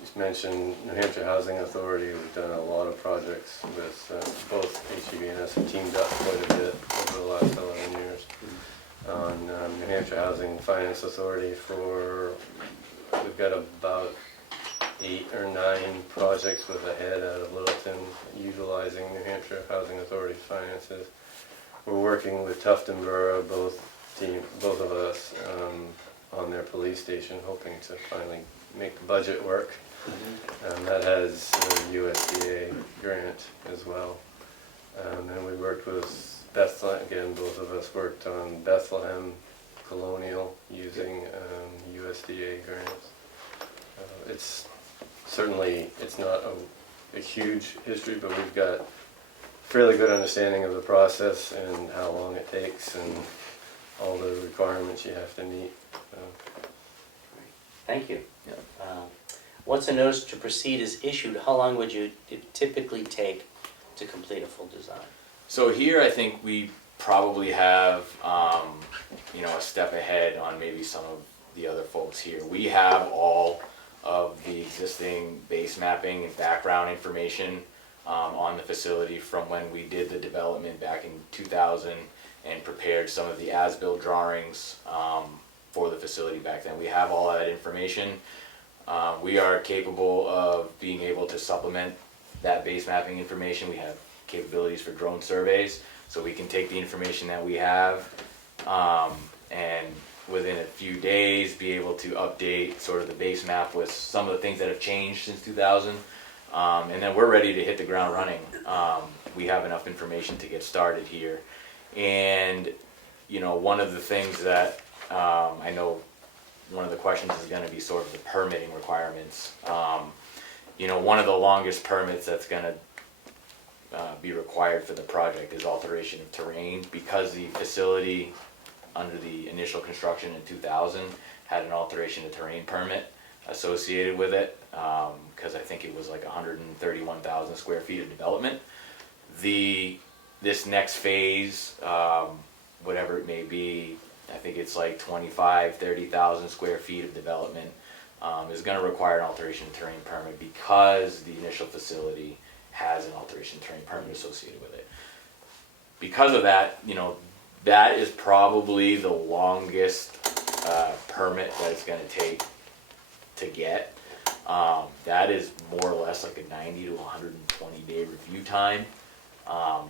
you mentioned, New Hampshire Housing Authority, we've done a lot of projects with both HEB and us have teamed up quite a bit over the last 11 years. On New Hampshire Housing Finance Authority, we've got about 8 or 9 projects with a head out of Littleton utilizing New Hampshire Housing Authority finances. We're working with Tufton Borough, both of us, on their police station, hoping to finally make the budget work. That has a USDA grant as well. And we worked with Bethlehem, again, both of us worked on Bethlehem Colonial using USDA grants. It's certainly, it's not a huge history, but we've got fairly good understanding of the process and how long it takes and all the requirements you have to meet. Thank you. Once a notice to proceed is issued, how long would it typically take to complete a full design? So here I think we probably have, you know, a step ahead on maybe some of the other folks here. We have all of the existing base mapping and background information on the facility from when we did the development back in 2000 and prepared some of the as-built drawings for the facility back then. We have all that information. We are capable of being able to supplement that base mapping information. We have capabilities for drone surveys, so we can take the information that we have and within a few days be able to update sort of the base map with some of the things that have changed since 2000, and then we're ready to hit the ground running. We have enough information to get started here, and you know, one of the things that I know one of the questions is going to be sort of the permitting requirements. You know, one of the longest permits that's going to be required for the project is alteration of terrain, because the facility under the initial construction in 2000 had an alteration of terrain permit associated with it, because I think it was like 131,000 square feet of development. This next phase, whatever it may be, I think it's like 30,000 square feet of development, is going to require an alteration of terrain permit because the initial facility has an alteration of terrain permit associated with it. Because of that, you know, that is probably the longest permit that it's going to take to get. That is more or less like a 90 to 120 day review time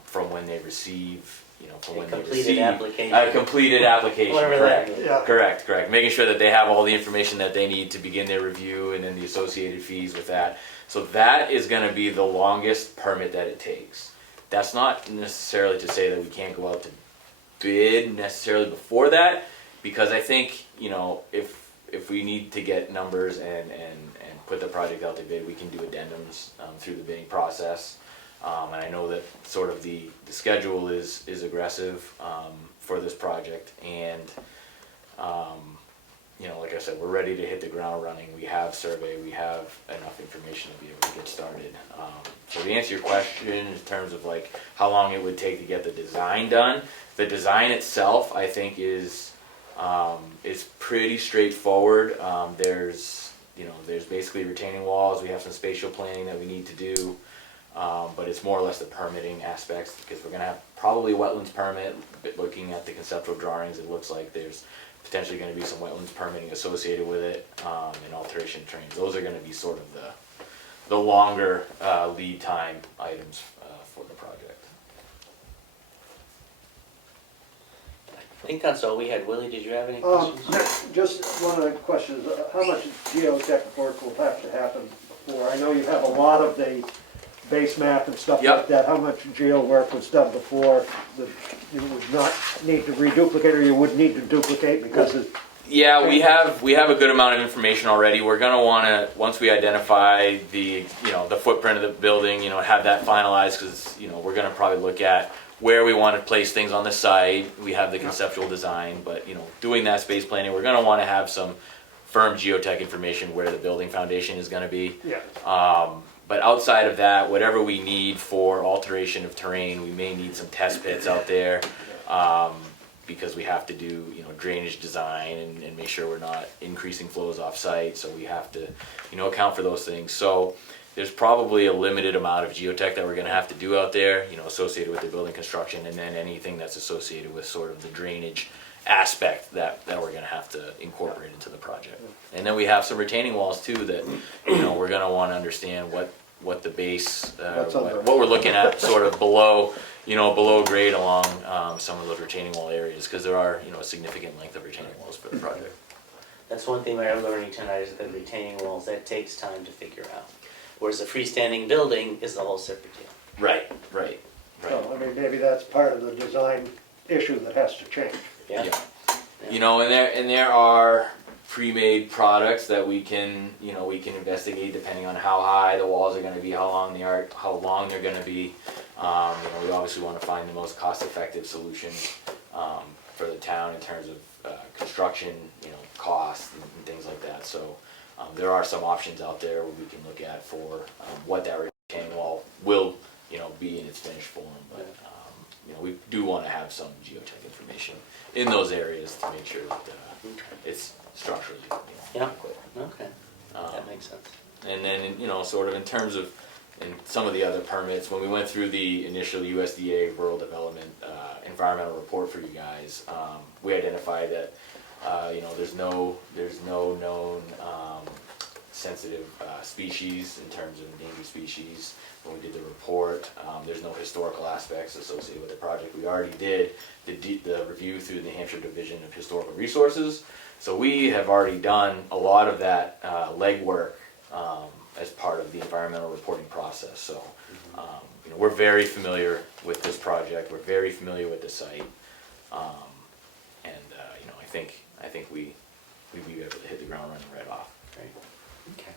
from when they receive from when they Completed receive application. a completed application. Whatever that Correct. means. Yeah. Correct. Making sure that they have all the information that they need to begin their review, and then the associated fees with that. So that is going to be the longest permit that it takes. That's not necessarily to say that we can't go out to bid necessarily before that, because I think, if we need to get numbers and put the project out to bid, we can do addendums through the bidding process. And I know that sort of the schedule is aggressive for this project, and like I said, we're ready to hit the ground running. We have survey, we have enough information to be able to get started. So to answer your question in terms of like how long it would take to get the design done, the design itself I think is pretty straightforward. There's basically retaining walls. We have some spatial planning that we need to do. But it's more or less the permitting aspects, because we're going to have probably a wetlands permit. But looking at the conceptual drawings, it looks like there's potentially going to be some wetlands permitting associated with it, and alteration of terrain. Those are going to be sort of the longer lead time items for the project. I think that's all we had. Willie, did you have any questions? Just one of the questions, how much geotech work will have to happen before? I know you have a lot of the base map and stuff like that. How much geo work was done before that you would not need to reduplicate, or you would need to duplicate because of... Yeah, we have a good amount of information already. We're gonna wanna, once we identify the footprint of the building, have that finalized, because we're gonna probably look at where we want to place things on the site. We have the conceptual design, but doing that space planning, we're gonna want to have some firm geotech information where the building foundation is gonna be. Yeah. But outside of that, whatever we need for alteration of terrain, we may need some test pits out there, because we have to do drainage design and make sure we're not increasing flows off site. So we have to account for those things. So there's probably a limited amount of geotech that we're going to have to do out there, associated with the building construction, and then anything that's associated with sort of the drainage aspect that we're going to have to incorporate into the project. And then we have some retaining walls too that we're going to want to understand what the base, what we're looking at sort of below grade along some of those retaining wall areas, because there are a significant length of retaining walls for the project. That's one thing we're learning tonight, is that retaining walls, that takes time to figure out. Whereas a freestanding building is a whole separate deal. Right. So, I mean, maybe that's part of the design issue that has to change. Yeah. And there are pre-made products that we can investigate depending on how high the walls are going to be, how long they're going to be. We obviously want to find the most cost-effective solution for the town in terms of construction, cost and things like that. So there are some options out there we can look at for what that retaining wall will be in its finished form. But we do want to have some geotech information in those areas to make sure that it's structurally adequate. Okay, that makes sense. And then, sort of in terms of some of the other permits, when we went through the initial USDA rural development environmental report for you guys, we identified that there's no known sensitive species in terms of endangered species. When we did the report, there's no historical aspects associated with the project. We already did the review through the New Hampshire Division of Historical Resources, so we have already done a lot of that legwork as part of the environmental reporting process. So we're very familiar with this project. We're very familiar with the site, and I think we'd be able to hit the ground running right off. Great. Okay.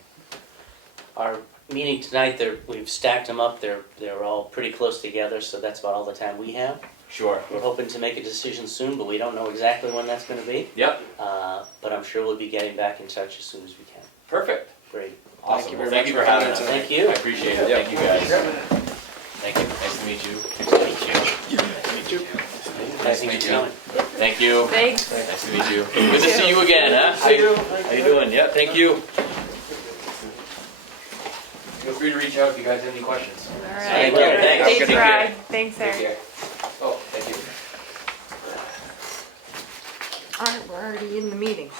Our meeting tonight, we've stacked them up. They're all pretty close together, so that's about all the time we have. Sure. We're hoping to make a decision soon, but we don't know exactly when that's going to be. Yep. But I'm sure we'll be getting back in touch as soon as we can. Perfect. Great. Awesome. Thank you for having us. Thank you. I appreciate it. Thank you guys. Thank you. Nice to meet you. Nice to meet you. Thank you. Thanks. Nice to meet you. Good to see you again, huh? How you doing? Yeah, thank you. Feel free to reach out if you guys have any questions. All right. Thank you. Thanks. Safe ride. Thanks, Eric. Take care. Oh, thank you. All right, we're already in the meeting.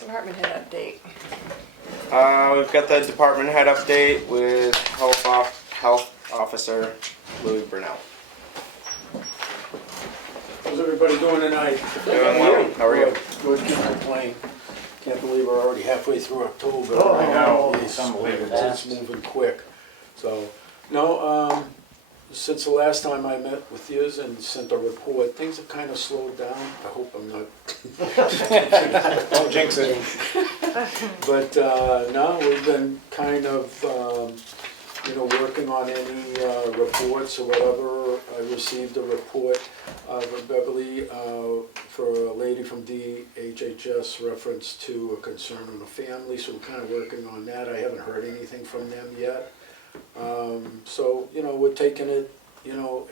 Department head update. We've got the department head update with health Officer Louis Brunel. How's everybody doing tonight? Doing well. How are you? Good, can't complain. Can't believe we're already halfway through October. Oh, I know. it's unbelievable. It's moving quick. So, no, since the last time I met with you and sent a report, things have kind of slowed down. I hope I'm not. Don't jinx it. But no, we've been kind of, working on any reports or whatever. I received a report from Beverly for a lady from DHHS reference to a concern in the family, so we're kind of working on that. I haven't heard anything from them yet. So, we're taking it,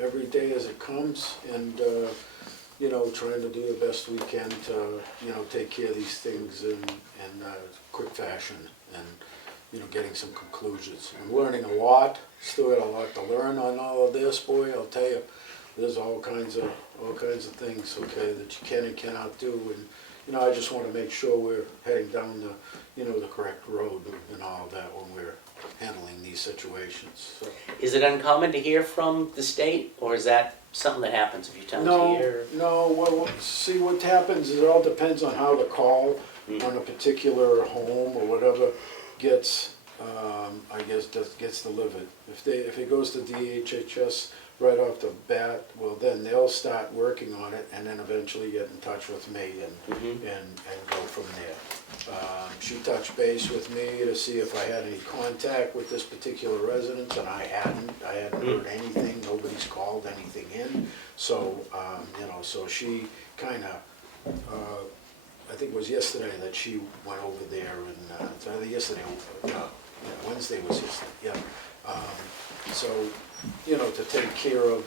every day as it comes and, trying to do the best we can to, take care of these things in quick fashion and, getting some conclusions. I'm learning a lot, still got a lot to learn on all of this, boy, I'll tell you. There's all kinds of things, okay, that you can and cannot do, and, I just want to make sure we're heading down the, the correct road and all of that when we're handling these situations, so. Is it uncommon to hear from the state, or is that something that happens a few times a year? No, well, see, what happens is it all depends on how the call on a particular home or whatever gets, gets delivered. If it goes to DHHS right off the bat, well, then they'll start working on it and then eventually get in touch with me and go from there. She touched base with me to see if I had any contact with this particular residence, and I hadn't heard anything, nobody's called anything in, so, so she kind of, I think it was yesterday that she went over there, and it's either yesterday or Wednesday was yesterday, yeah. So, to take care of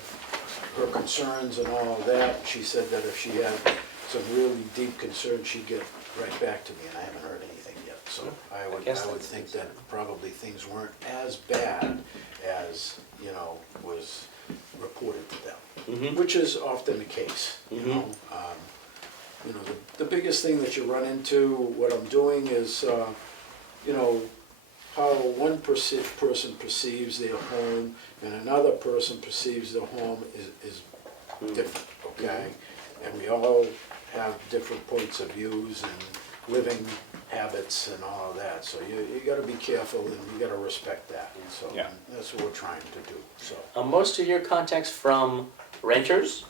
her concerns and all of that, she said that if she had some really deep concerns, she'd get right back to me, and I haven't heard anything yet. So I would think that probably things weren't as bad as, was reported to them, which is often the case, the biggest thing that you run into, what I'm doing is, how one person perceives their home and another person perceives their home is different, okay? And we all have different points of views and living habits and all of that, so you gotta be careful and you gotta respect that, and so that's what we're trying to do, so. Are most of your contacts from renters,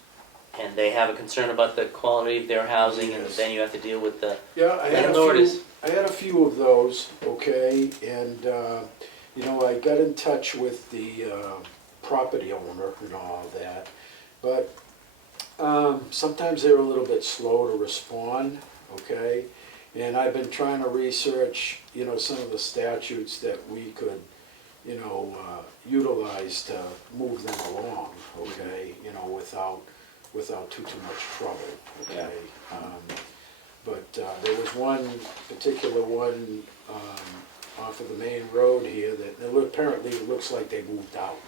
and they have a concern about the quality of their housing, and then you have to deal with the landlord? I had a few of those, okay, and, I got in touch with the property owner and all of that, but sometimes they're a little bit slow to respond, okay, and I've been trying to research, some of the statutes that we could, utilize to move them along, okay, without too much trouble, okay. But there was one particular one off of the main road here that apparently it looks like they moved out.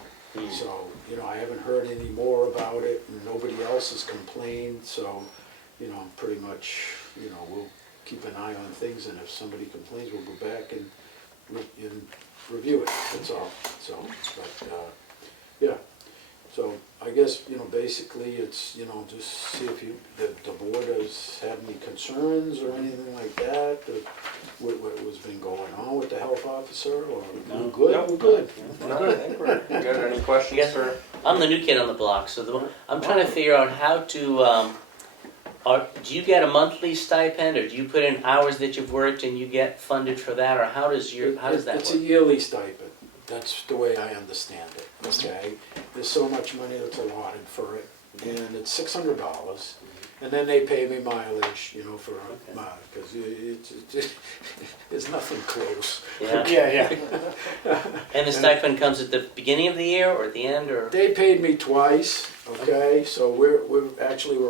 So, I haven't heard any more about it, and nobody else has complained, so, pretty much, we'll keep an eye on things, and if somebody complains, we'll go back and review it, that's all, so, but, yeah. So, I guess, basically, it's, just see if the board has had any concerns or anything like that, what was been going on with the health officer, or we're good? Nope. We're good. No, I think we're good. Any questions for? I'm the new kid on the block, so I'm trying to figure out how to, do you get a monthly stipend, or do you put in hours that you've worked and you get funded for that, or how does that It's a work? yearly stipend, that's the way I understand it, okay? There's so much money that's allotted for it, and it's $600, and then they pay me mileage, for because it's nothing close. Yeah. Yeah. And the stipend comes at the beginning of the year or at the end, or? They paid me twice, okay, so we're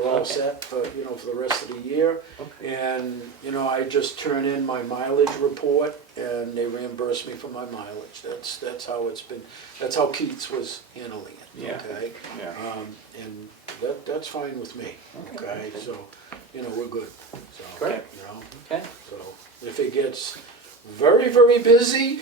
all set for, for the rest of the year. Okay. And, I just turn in my mileage report and they reimburse me for my mileage. That's how it's been, that's how Keats was handling it, okay? Yeah. And that's fine with me, okay? So, we're good, so, Great. you know? Okay. So if it gets very, very busy.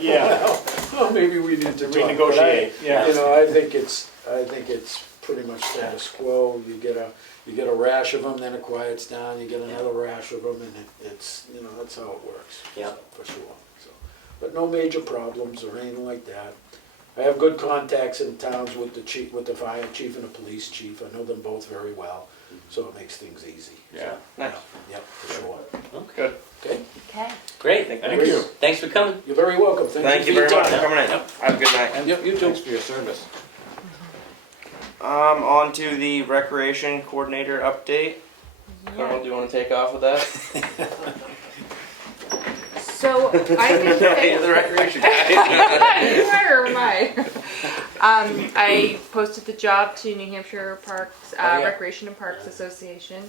Yeah. Well, maybe we need to talk. Renegotiate, But yeah. You know, I think it's pretty much status quo. You get a rash of them, then it quiets down. You get another rash of them, and it's that's how it works. Yeah. So, for sure. So, but no major problems or anything like that. I have good contacts in towns with the chief, with the fire chief and the police chief. I know them both very well, so it makes things easy. Yeah. Nice. Yep, for sure. Okay. Good. Okay. Okay. Great. Thank you. Thanks for coming. You're very welcome. Thank you for your very much for time. coming in. Have a good night. And you too. Thanks for your service. On to the recreation coordinator update. Carl, do you want to take off with that? So I You're the recreation guy. Where am I? I posted the job to New Hampshire Parks, Recreation and Parks Association.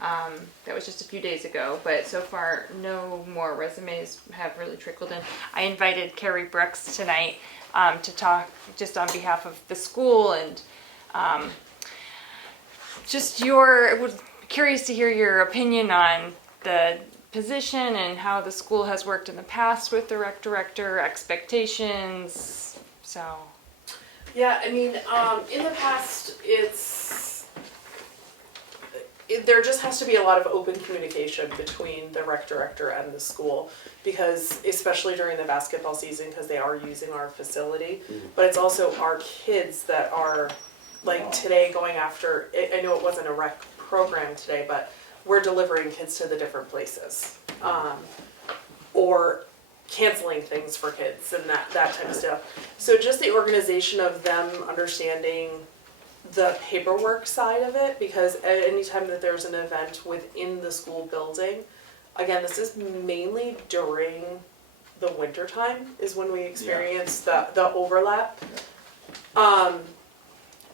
That was just a few days ago, but so far no more resumes have really trickled in. I invited Carrie Brooks tonight to talk just on behalf of the school and was curious to hear your opinion on the position and how the school has worked in the past with the rec director, expectations, so. Yeah, I mean, in the past, there just has to be a lot of open communication between the rec director and the school, because especially during the basketball season, because they are using our facility, but it's also our kids that are, like today going after, I know it wasn't a rec program today, but we're delivering kids to the different places, or canceling things for kids and that type of stuff. So just the organization of them understanding the paperwork side of it, because at any time that there's an event within the school building, again, this is mainly during the winter time is when we experience the overlap,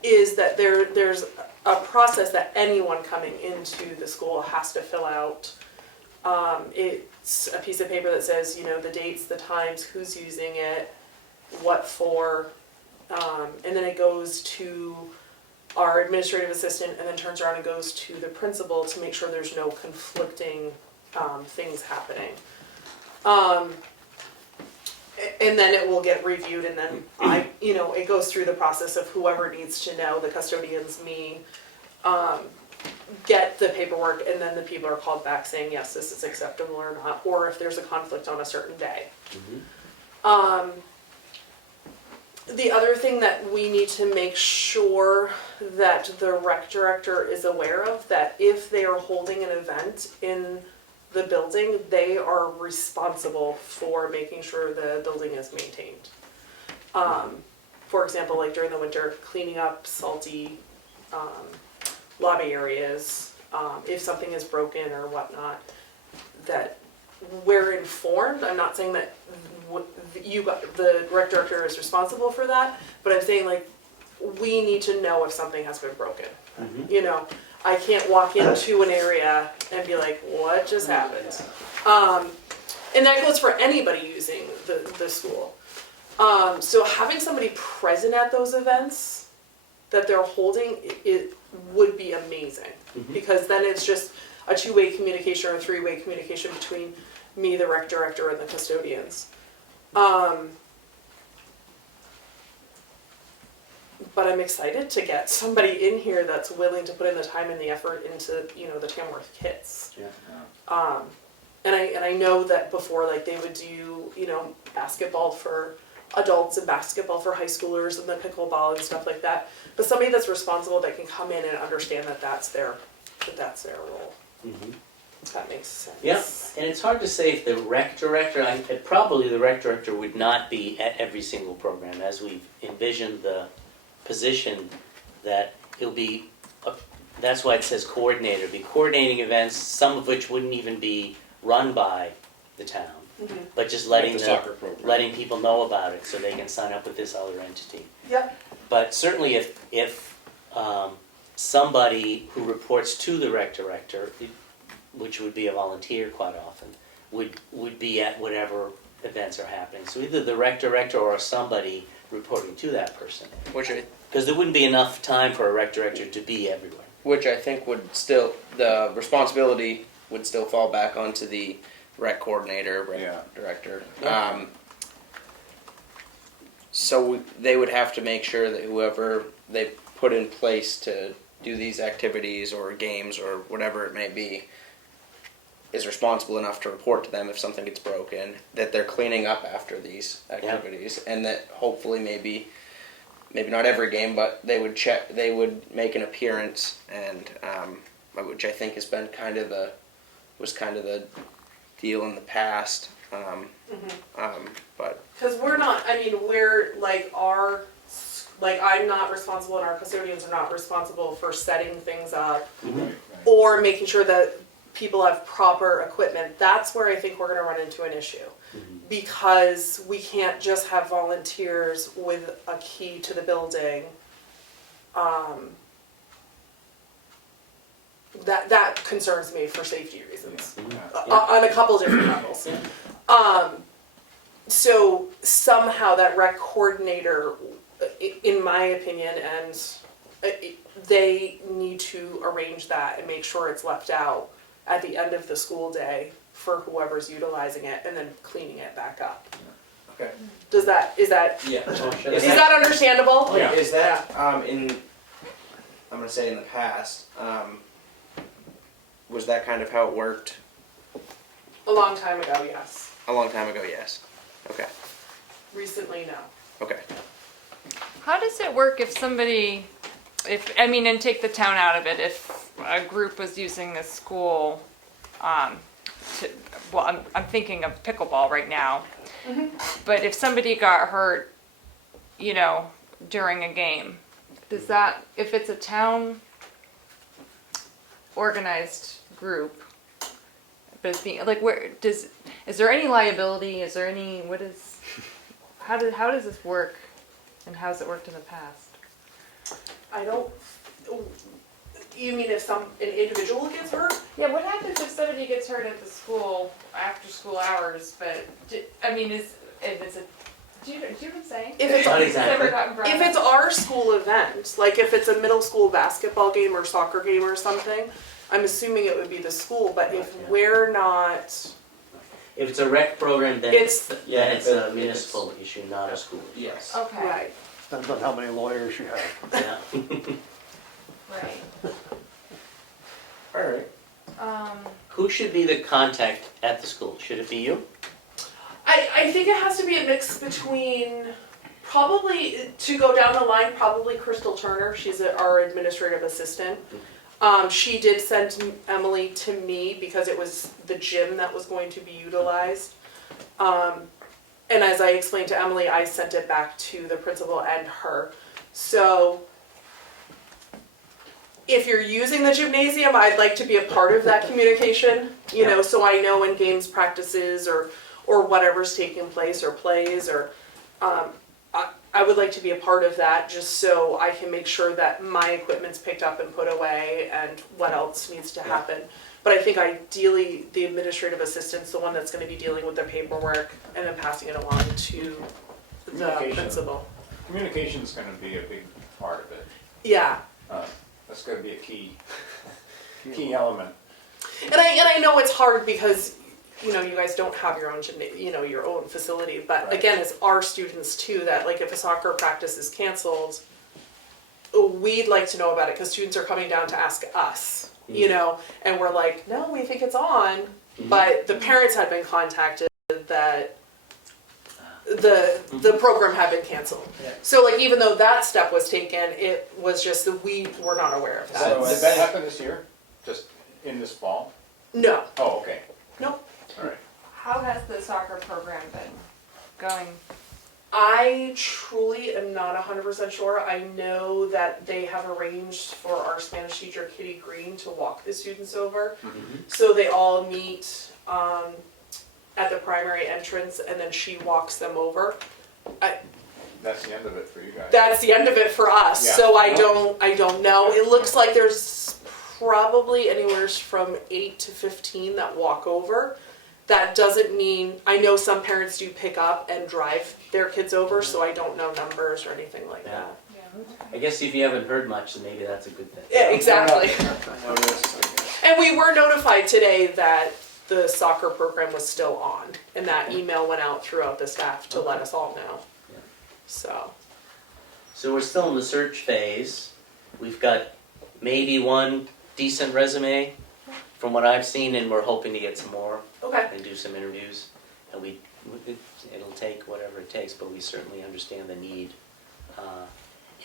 is that there's a process that anyone coming into the school has to fill out. It's a piece of paper that says, the dates, the times, who's using it, what for, and then it goes to our administrative assistant and then turns around and goes to the principal to make sure there's no conflicting things happening. And then it will get reviewed, and then it goes through the process of whoever needs to know, the custodians, me, get the paperwork, and then the people are called back saying, yes, this is acceptable or not, or if there's a conflict on a certain day. The other thing that we need to make sure that the rec director is aware of, that if they are holding an event in the building, they are responsible for making sure the building is maintained. For example, like during the winter, cleaning up salty lobby areas, if something is broken or whatnot, that we're informed. I'm not saying that the rec director is responsible for that, but I'm saying we need to know if something has been broken. I can't walk into an area and be like, what just happened? And that goes for anybody using the school. So having somebody present at those events that they're holding, it would be amazing. Because then it's just a two-way communication or a three-way communication between me, the rec director, and the custodians. But I'm excited to get somebody in here that's willing to put in the time and the effort into, the Tamworth kits. And I know that before, they would do, basketball for adults and basketball for high schoolers and the pickleball and stuff like that. But somebody that's responsible that can come in and understand that that's their role. If that makes sense. Yeah, and it's hard to say if the rec director, probably the rec director would not be at every single program, as we've envisioned the position, that it'll be, that's why it says coordinator, be coordinating events, some of which wouldn't even be run by the town, but just letting people know about it so they can sign up with this other entity. Yep. But certainly if somebody who reports to the rec director, which would be a volunteer quite often, would be at whatever events are happening. So either the rec director or somebody reporting to that person. Because there wouldn't be enough time for a rec director to be everywhere. Which I think would still, the responsibility would still fall back onto the rec coordinator, rec Yeah. director. Yeah. So they would have to make sure that whoever they put in place to do these activities or games or whatever it may be is responsible enough to report to them if something gets broken, that they're cleaning up after these activities, and that hopefully maybe not every game, but they would make an appearance, and which I think has been was kind of the deal in the past. But Because we're not, I mean, we're like I'm not responsible and our custodians are not responsible for setting things up or making sure that people have proper equipment. That's where I think we're going to run into an issue because we can't just have volunteers with a key to the building. That concerns me for safety reasons on a couple different levels. So somehow that rec coordinator, in my opinion, and they need to arrange that and make sure it's left out at the end of the school day for whoever's utilizing it and then cleaning it back up. okay, Is that yeah. is that understandable? Yeah. Is that I'm gonna say in the past, was that kind of how it worked? A long time ago, yes. A long time ago, yes. Okay. Recently, no. Okay. How does it work if somebody, and take the town out of it, if a group was using the school, I'm thinking of pickleball right now, but if somebody got hurt, during a game, does that, if it's a town organized group, but it's being, is there any liability, how does this work? And how's it worked in the past? I don't. You mean if an individual gets hurt? Yeah, what happens if somebody gets hurt at the school after school hours? But do you know what I'm saying? If it's Not exactly. If it's our school event, like if it's a middle school basketball game or soccer game or something, I'm assuming it would be the school. But if we're not, If it's a rec program, then It's- it's a municipal issue, not a school issue. Yes. Okay. right? Depends on how many lawyers you have. Yeah. Right. All right. Who should be the contact at the school? Should it be you? I think it has to be a mix between probably, to go down the line, probably Crystal Turner. She's our administrative assistant. She did send Emily to me because it was the gym that was going to be utilized. And as I explained to Emily, I sent it back to the principal and her. So if you're using the gymnasium, I'd like to be a part of that communication, so I know when games practices or whatever's taking place or plays or I would like to be a part of that just so I can make sure that my equipment's picked up and put away and what else needs to happen. But I think ideally the administrative assistant's the one that's going to be dealing with the paperwork and then passing it along to the Communication. principal. Communication's gonna be a big part of it. Yeah. That's gonna be a key element. And I know it's hard because you guys don't have your own your own facility, but again, it's our students too that like if a soccer practice is canceled, we'd like to know about it because students are coming down to ask us, and we're like, no, we think it's on, but the parents had been contacted that the program had been canceled. Yeah. So like even though that step was taken, it was just that we were not aware of that. So did that happen this year? Just in this fall? No. Oh, okay. Nope. All right. How has the soccer program been going? I truly am not 100% sure. I know that they have arranged for our Spanish teacher, Kitty Green, to walk the students over. So they all meet at the primary entrance and then she walks them over. That's the end of it for you guys. That's the end of it for us. Yeah. So I don't know. It looks like there's probably anywhere from 8 to 15 that walk over. That doesn't mean, I know some parents do pick up and drive their kids over, so I don't know numbers or anything like that. I guess if you haven't heard much, then maybe that's a good thing. Yeah, exactly. I noticed. And we were notified today that the soccer program was still on. And that email went out throughout the staff to let us all know. Yeah. So, So we're still in the search phase. We've got maybe one decent resume from what I've seen, and we're hoping to get some more okay. and do some interviews. And it'll take whatever it takes, but we certainly understand the need.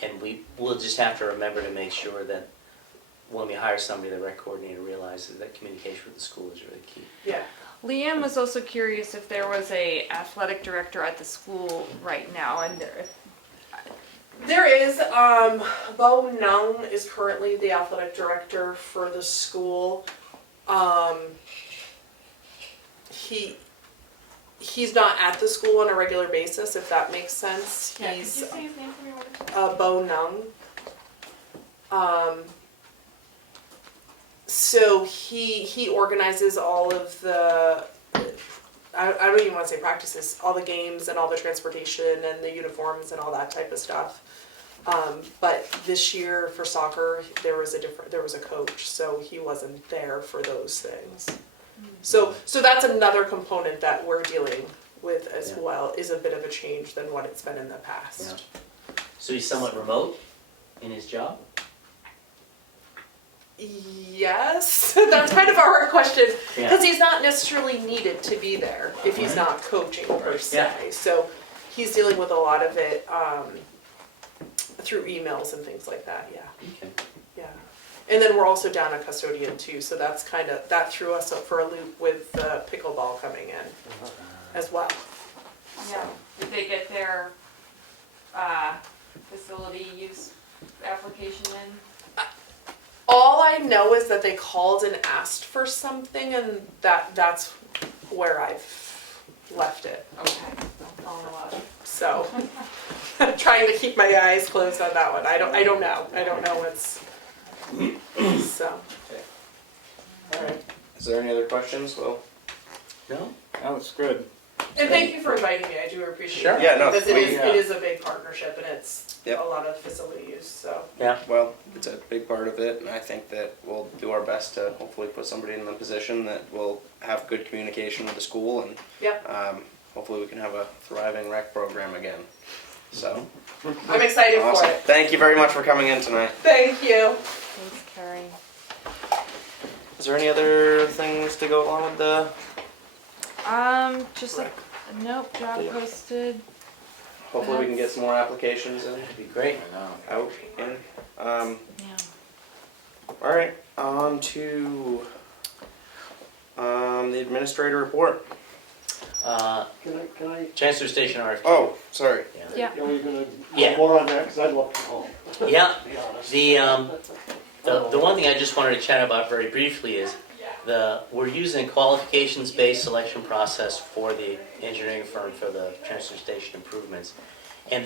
And we'll just have to remember to make sure that when we hire somebody, the rec coordinator realizes that communication with the school is really key. Yeah. Leanne was also curious if there was a athletic director at the school right now, and There is, Bo Nung is currently the athletic director for the school. He's not at the school on a regular basis, if that makes sense. yeah, could you He's say his name for me one more time? Bo Nung. So he organizes all of the, I don't even want to say practices, all the games and all the transportation and the uniforms and all that type of stuff. But this year for soccer, there was a coach, so he wasn't there for those things. So that's another component that we're dealing with as well, is a bit of a change than what it's been in the past. So he's somewhat remote in his job? Yes, that's kind of a hard question, Yeah. because he's not necessarily needed to be there if he's not coaching per se. Yeah. So he's dealing with a lot of it through emails and things like that, yeah. Okay. Yeah. And then we're also down a custodian too, so that threw us up for a loop with pickleball coming in as well. Yeah. Did they get their facility use application in? All I know is that they called and asked for something, and that's where I've left it. Okay. I'll follow up. So, trying to keep my eyes closed on that one. I don't know. I don't know what's. So. All right. Is there any other questions? Well, No? That was good. And thank you for inviting me. I do appreciate Sure. it. Yeah, no, Because we, it is a big partnership, and it's Yep. a lot of facility use. So. Yeah. well, it's a big part of it, and I think that we'll do our best to hopefully put somebody in the position that will have good communication with the school, and Yep. hopefully we can have a thriving rec program again. So, I'm excited awesome. for it. Thank you very much for coming in tonight. Thank you. Thanks, Carrie. Is there any other things to go along with the? Just nope, job posted. Hopefully we can get some more applications in, That'd be great. out in. Yeah. All right, on to the administrator report. Can I, Transfer station RFQ. Oh, sorry. Yeah. are we gonna Yeah. go more on that, because I'd love to call, Yeah. to be honest. The one thing I just wanted to chat about very briefly is we're using a qualifications-based selection process for the engineering firm for the transfer station improvements. And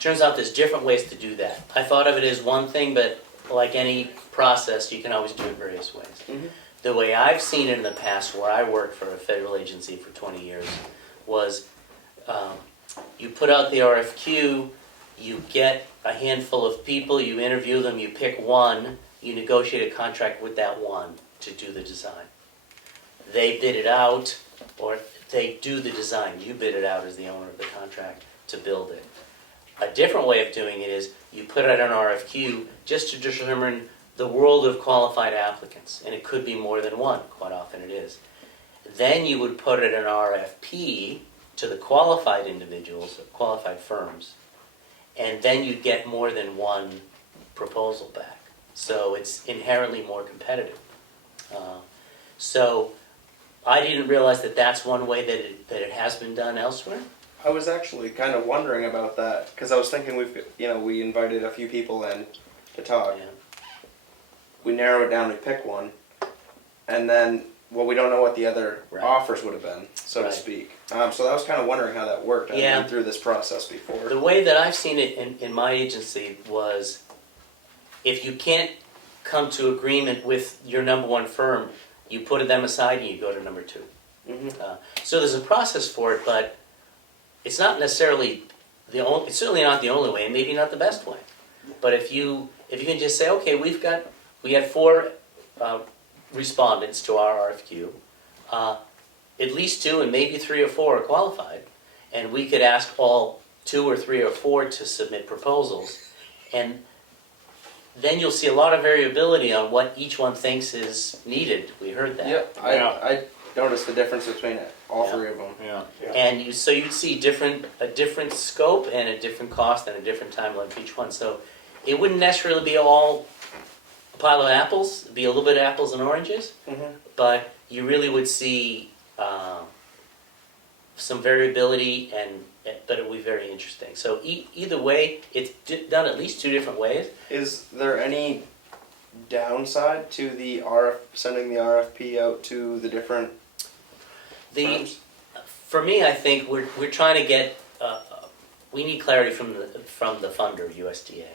turns out there's different ways to do that. I thought of it as one thing, but like any process, you can always do it various ways. Mhm. The way I've seen it in the past, where I worked for a federal agency for 20 years, was you put out the RFQ, you get a handful of people, you interview them, you pick one, you negotiate a contract with that one to do the design. They bid it out, or they do the design. You bid it out as the owner of the contract to build it. A different way of doing it is you put out an RFQ just to determine the world of qualified applicants, and it could be more than one, quite often it is. Then you would put it in RFP to the qualified individuals, qualified firms, and then you'd get more than one proposal back. So it's inherently more competitive. So I didn't realize that that's one way that it has been done elsewhere. I was actually kind of wondering about that because I was thinking we invited a few people in to talk. Yeah. We narrow it down, we pick one, and then we don't know what the other Right. offers would have been, so Right. to speak. So I was kind of wondering how that worked. I've Yeah. been through this process before. The way that I've seen it in my agency was if you can't come to agreement with your number one firm, you put them aside and you go to number two. Mm-hmm. So there's a process for it, but it's not necessarily it's certainly not the only way, and maybe not the best way. But if you can just say, okay, we had 4 respondents to our RFQ. at least 2 and maybe 3 or 4 are qualified, and we could ask all 2 or 3 or 4 to submit proposals, and then you'll see a lot of variability on what each one thinks is needed. We heard that. Yep, I noticed the difference between all Yeah. 3 of them. Yeah. And you'd see a different scope and a different cost and a different timeline for each one. So it wouldn't necessarily be all a pile of apples. It'd be a little bit of apples and oranges, but you really would see some variability, but it would be very interesting. So either way, it's done at least 2 different ways. Is there any downside to the sending the RFP out to the different firms? For me, I think we're trying to get we need clarity from the funder, USDA,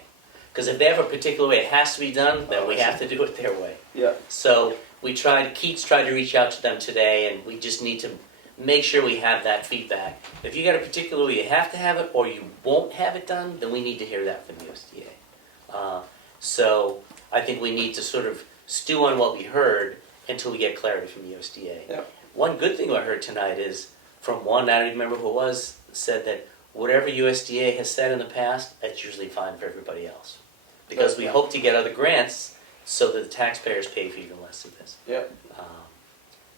because if they have a particular way it has to be done, then we have to do it their way. Yeah. So Keats tried to reach out to them today, and we just need to make sure we have that feedback. If you got a particular way you have to have it, or you won't have it done, then we need to hear that from USDA. So I think we need to sort of stew on what we heard until we get clarity from USDA. Yeah. One good thing I heard tonight is from one, I don't even remember who it was, said that whatever USDA has said in the past, that's usually fine for everybody else. Because we hope to get other grants so that the taxpayers pay for even less of this. Yeah.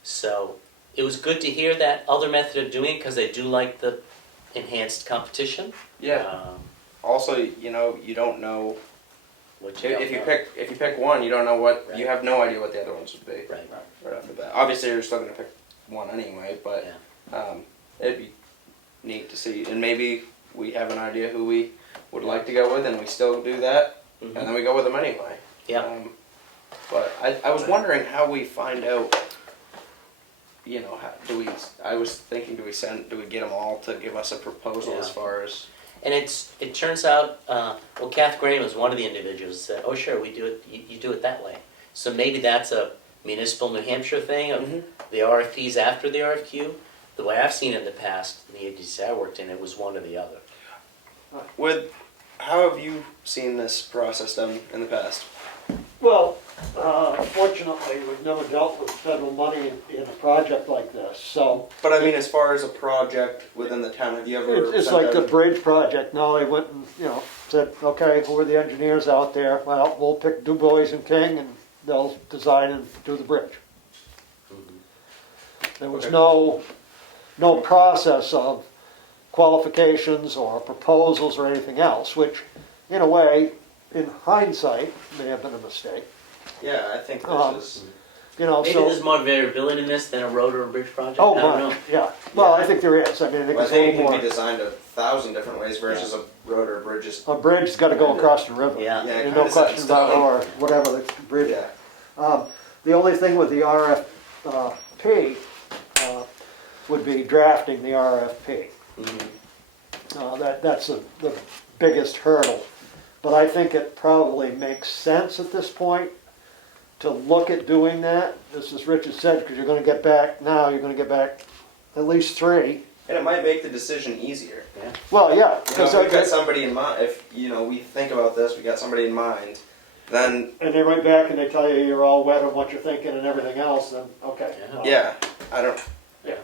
So it was good to hear that other method of doing it, because they do like the enhanced competition. Yeah. Also, you don't know What if you pick one, you don't know what Right. you have no idea what the other ones would be. Right. Right off the bat. Obviously, you're still going to pick one anyway, but it'd be neat to see, and maybe we have an idea who we would like to go with, and we still do that, and then we go with them anyway. Yeah. But I was wondering how we find out. I was thinking, do we get them all to give us a proposal as far as? And it turns out, Kath Graham was one of the individuals that said, oh sure, we do it, you do it that way. So maybe that's a municipal New Hampshire thing of the RFPs after the RFQ. The way I've seen it in the past, in the agency I worked in, it was one or the other. How have you seen this process done in the past? Well, fortunately, we've never dealt with federal money in a project like this, so. But I mean, as far as a project within the town, have you ever? It's like the bridge project. Now they went and, said, okay, who are the engineers out there? Well, we'll pick Du Bois and King, and they'll design and do the bridge. There was no process of qualifications or proposals or anything else, which, in a way, in hindsight, may have been a mistake. Yeah, I think this is. Maybe there's more variability in this than a road or a bridge project. Oh, I don't right, know. yeah. Well, I think there is. I mean, I think I it's a think it little can be more. designed 1,000 different ways versus a road or a bridge. A bridge's got to go across the river. Yeah. Yeah, There's no question about or whatever the bridge. Yeah. The only thing with the RFP would be drafting the RFP. That's the biggest hurdle. But I think it probably makes sense at this point to look at doing that, just as Richard said, because you're going to get back at least 3. And it might make the decision easier. Well, yeah, Because we've got somebody in mind. If we think about this, we got somebody in mind. Then and they write back and they tell you you're all wet on what you're thinking and everything else. Then okay.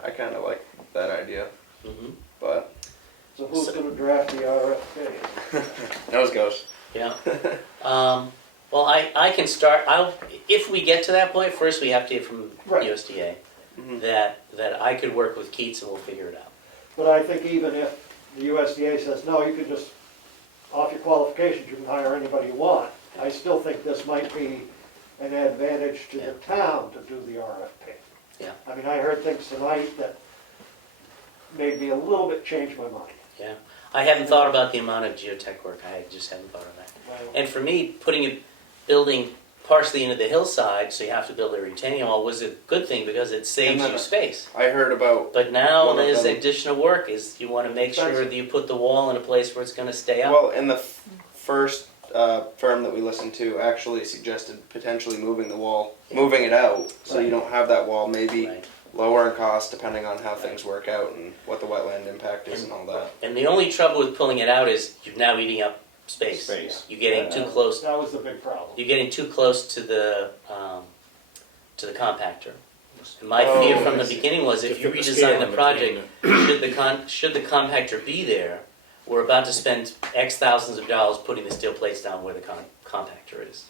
I kind of like that idea. But So who's going to draft the RFP? nose goes. Yeah. Well, I can start. If we get to that point, first we have to hear from USDA that I could work with Keats and we'll figure it out. But I think even if the USDA says no, you can just off your qualifications, you can hire anybody you want. I still think this might be an advantage to the town to do the RFP. Yeah. I mean, I heard things tonight that made me a little bit change my mind. Yeah. I haven't thought about the amount of geotech work. I just haven't thought of that. And for me, putting a building partially into the hillside, so you have to build a retaining wall, was a good thing because it saves you space. I heard about. But now one of there's them- additional work. Is you want to make sure that you put the wall in a place where it's going to stay up. Well, in the first firm that we listened to actually suggested potentially moving the wall, moving it out, so you don't have that wall. Maybe lower in cost depending on how things work out and what the wetland impact is and all that. And the only trouble with pulling it out is you're now eating up space. You're getting too close. That was the big problem. You're getting too close to the compactor. My fear from the I see. beginning was if To you fit the redesign scale the in project, between should the compactor be there, we're about to spend X thousands of dollars putting the steel plates down where the compactor is.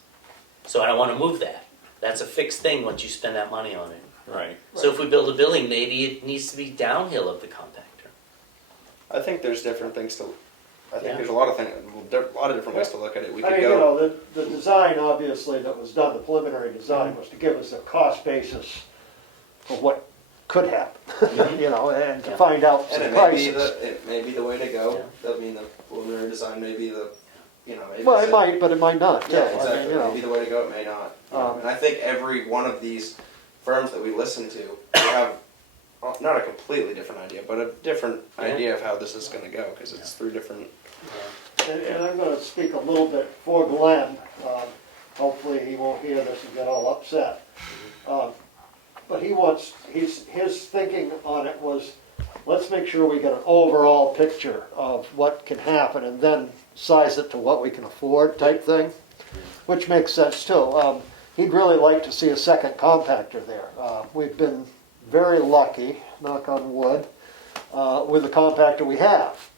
So I don't want to move that. That's a fixed thing once you spend that money on it. Right. So if we build a building, maybe it needs to be downhill of the compactor. I think there's different things to. I think Yeah. there's a lot of things, a lot of different ways to look at it. We I could mean, you go. know, the design, obviously, that was done, the preliminary design, was to give us a cost basis for what could happen, you know, and to Yeah. find out And some it may be prices. it may be the way to go. I mean, the preliminary design may be the, maybe. Well, it might, but it might not, too. Yeah, I mean, exactly. you know. It may be the way to go. It may not. Um, And I think every one of these firms that we listen to have not a completely different idea, but a different idea of how this is going to go because it's through different. And I'm gonna speak a little bit for Glenn. Hopefully he won't hear this and get all upset. But his thinking on it was, let's make sure we get an overall picture of what can happen and then size it to what we can afford type thing, which makes sense too. He'd really like to see a second compactor there. We've been very lucky, knock on wood, with the compactor we have.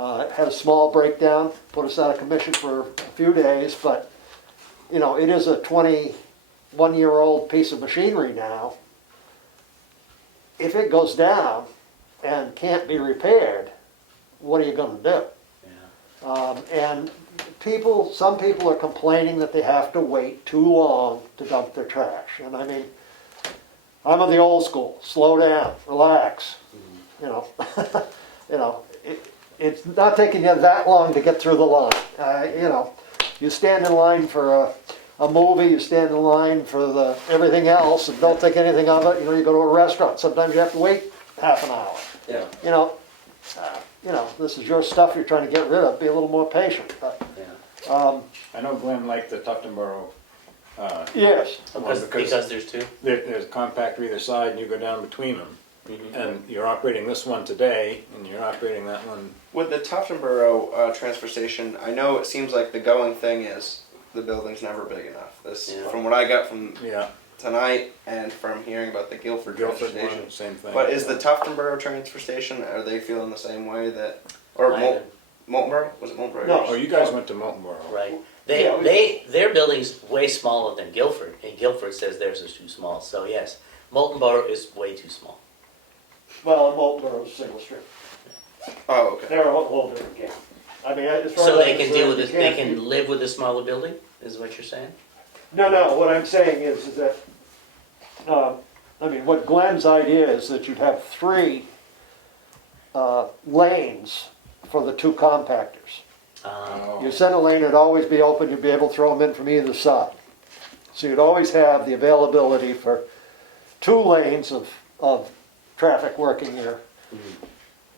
It had a small breakdown, put us out of commission for a few days, but, you know, it is a 21-year-old piece of machinery now. If it goes down and can't be repaired, what are you gonna do? And some people are complaining that they have to wait too long to dump their trash. And I mean, I'm of the old school, slow down, relax, you know. It's not taking you that long to get through the line. You know, you stand in line for a movie, you stand in line for everything else and don't think anything of it. You know, you go to a restaurant, sometimes you have to wait half an hour. Yeah. You know, this is your stuff you're trying to get rid of, be a little more patient. But, I know Glenn liked the Tuftonboro. yes. Because there's two? There's a compactor either side and you go down between them. And you're operating this one today and you're operating that one. With the Tuftonboro transfer station, I know it seems like the going thing is the building's never big enough. From what I got from tonight and from hearing about the Guilford transfer station. One, same thing. But is the Tuftonboro transfer station, are they feeling the same way that, or Moultonboro? Was it Moultonboro? No. Oh, you guys went to Moultonboro. Right. Yeah, Their building's way smaller than Guilford, and Guilford says theirs is too small. So yes, Moultonboro is way too small. Well, Moultonboro's single strip. Oh, okay. They're a whole different game. I mean, as far So as they I'm can concerned, deal with you it. They can't- can live with a smaller building. Is what you're saying? No, what I'm saying is that, I mean, what Glenn's idea is that you'd have 3 lanes for the 2 compactors. Your center lane would always be open, you'd be able to throw them in from either side. So you'd always have the availability for 2 lanes of traffic working your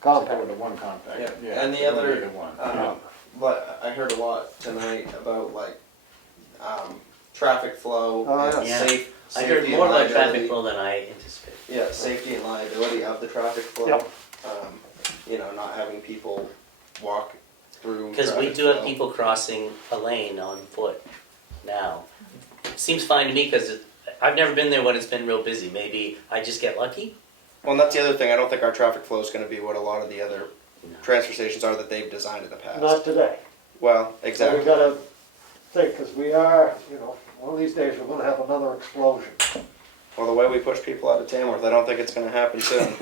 Go compactor. to one compactor. Yeah. And the you don't other, need one. but I heard a lot tonight about traffic flow and Oh, yeah. safety. I heard more about traffic flow than I anticipated. Yeah, safety and liability of the traffic flow. Yep. Not having people walk through. Because we traffic do have flow. people crossing a lane on foot now. Seems fine to me because I've never been there when it's been real busy. Maybe I just get lucky. Well, and that's the other thing. I don't think our traffic flow is going to be what a lot of the other transfer stations are that they've designed in the past. Not today. Well, So exactly. we gotta think, because we are, one of these days we're gonna have another explosion. Well, the way we push people out of Tamworth, I don't think it's going to happen soon.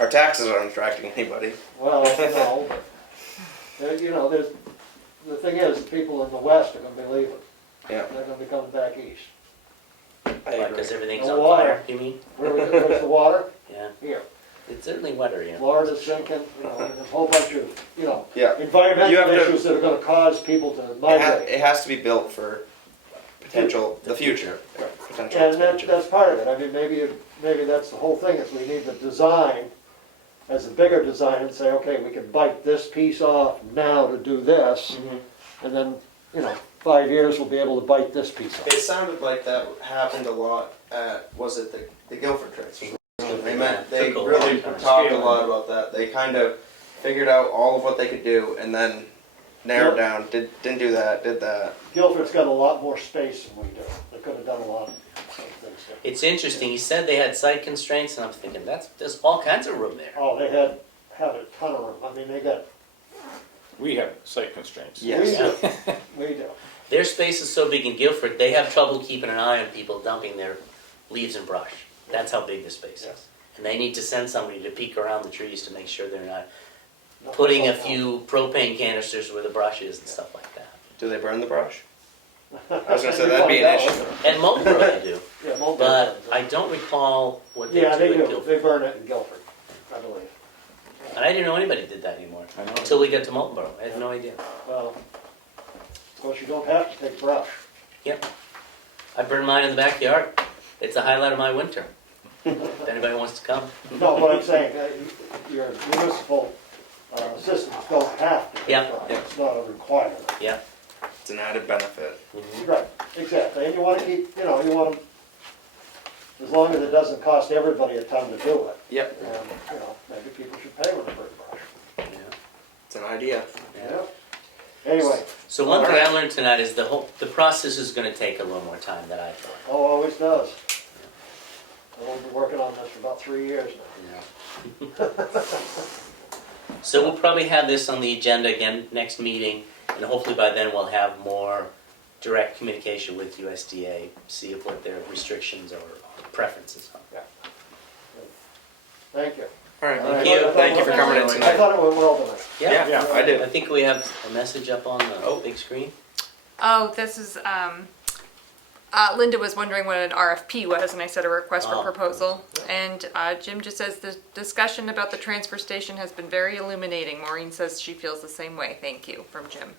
Our taxes aren't attracting anybody. Well, no, but, there's, the thing is, the people in the west are gonna be leaving. Yeah. They're gonna be coming back east. I agree. Because everything's No on water. fire, you mean? Where's the water? Yeah. Here. It's certainly wetter, yeah. Florida's sinking, and there's a whole bunch of, Yeah. You have environmental to- issues that are gonna cause people to migrate. It has to be built for the future. Potential And expansion. that's part of it. I mean, maybe that's the whole thing, is we need the design as a bigger design and say, okay, we can bite this piece off now to do this, and then, 5 years we'll be able to bite this piece off. It sounded like that happened a lot at, was it the Guilford transfer? They Took a really long time. talked a lot about that. They kind of figured out all of what they could do and then narrowed down, didn't do that, did that. Guilford's got a lot more space than we do. They could have done a lot It's interesting, he said they had site constraints, and I'm thinking, there's all kinds of room there. Oh, they had a ton of room. I mean, they got, We have site constraints. Yes. we do. Their space is so big in Guilford, they have trouble keeping an eye on people dumping their leaves and brush. That's how big the space is. And they need to send somebody to peek around the trees to make sure they're not putting a few propane canisters where the brush is and stuff like that. Do they burn the brush? I was gonna say that'd be an issue. At Mulborough they do, Yeah, Mulberry. but I don't recall what they Yeah, they do at do. Guilford. They burn it in Guilford, I believe. And I didn't know anybody did that anymore, I know. until we got to Mulborough. I had no idea. Well, of course, you don't have to take brush. Yep. I burn mine in the backyard. It's the highlight of my winter. If anybody wants to come. No, what I'm saying, your municipal systems don't have to take Yeah. brush. It's not a requirement. Yeah. It's an added benefit. Right, exactly. And you want to keep, you want, as long as it doesn't cost everybody a ton to do it. Yep. And, maybe people should pay with a bird brush. Yeah. It's an idea. Yeah. Anyway, So one thing I learned tonight is the process is going to take a little more time than I thought. oh, always does. I've been working on this for about 3 years now. So we'll probably have this on the agenda again next meeting, and hopefully by then we'll have more direct communication with USDA, see what their restrictions or preferences are. Thank you. All right. Thank you. Thank you for coming in I tonight. thought it went well tonight. Yeah, I did. I think we have a message up on the big screen. Oh, this is, Linda was wondering what an RFP was, and I said a request for Oh. proposal. And Jim just says the discussion about the transfer station has been very illuminating. Maureen says she feels the same way. Thank you, from Jim.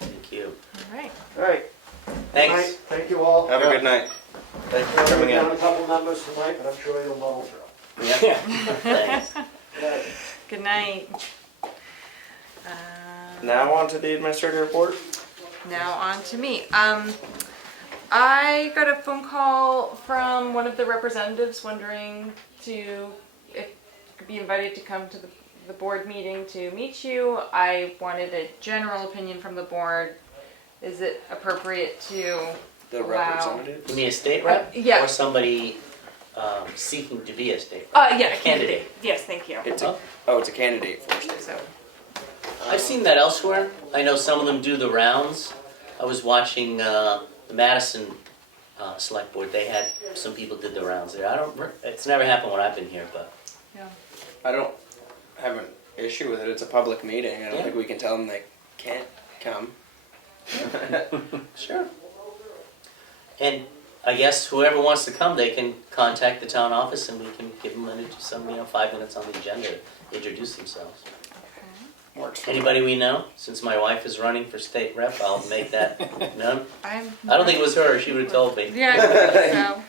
Thank you. All right. All right. Thanks. Night. Thank you all. Have a good night. Thank you for coming Down in. a couple numbers tonight, but I'm sure you'll muddle through. Yeah. Thanks. Good night. Good night. Now on to the administrative report. Now on to me. I got a phone call from one of the representatives wondering if you could be invited to come to the board meeting to meet you. I wanted a general opinion from the board. Is it appropriate to The allow? representatives. You mean a state rep? Yeah. Or somebody seeking to be a state rep? Yeah, a Candidate. Yes, thank you. It's Oh. it's a candidate for state. So, I've seen that elsewhere. I know some of them do the rounds. I was watching the Madison Select Board. They had some people did the rounds there. It's never happened when I've been here, but yeah. I don't have an issue with it. It's a public meeting. I don't Yeah. think we can tell them they can't come. sure. And I guess whoever wants to come, they can contact the town office, and we can give them some 5 minutes on the agenda to introduce themselves. Works for me. Anybody we know? Since my wife is running for state rep, I'll make that known. I I don't think it was her. She would have told me. Yeah, I think so.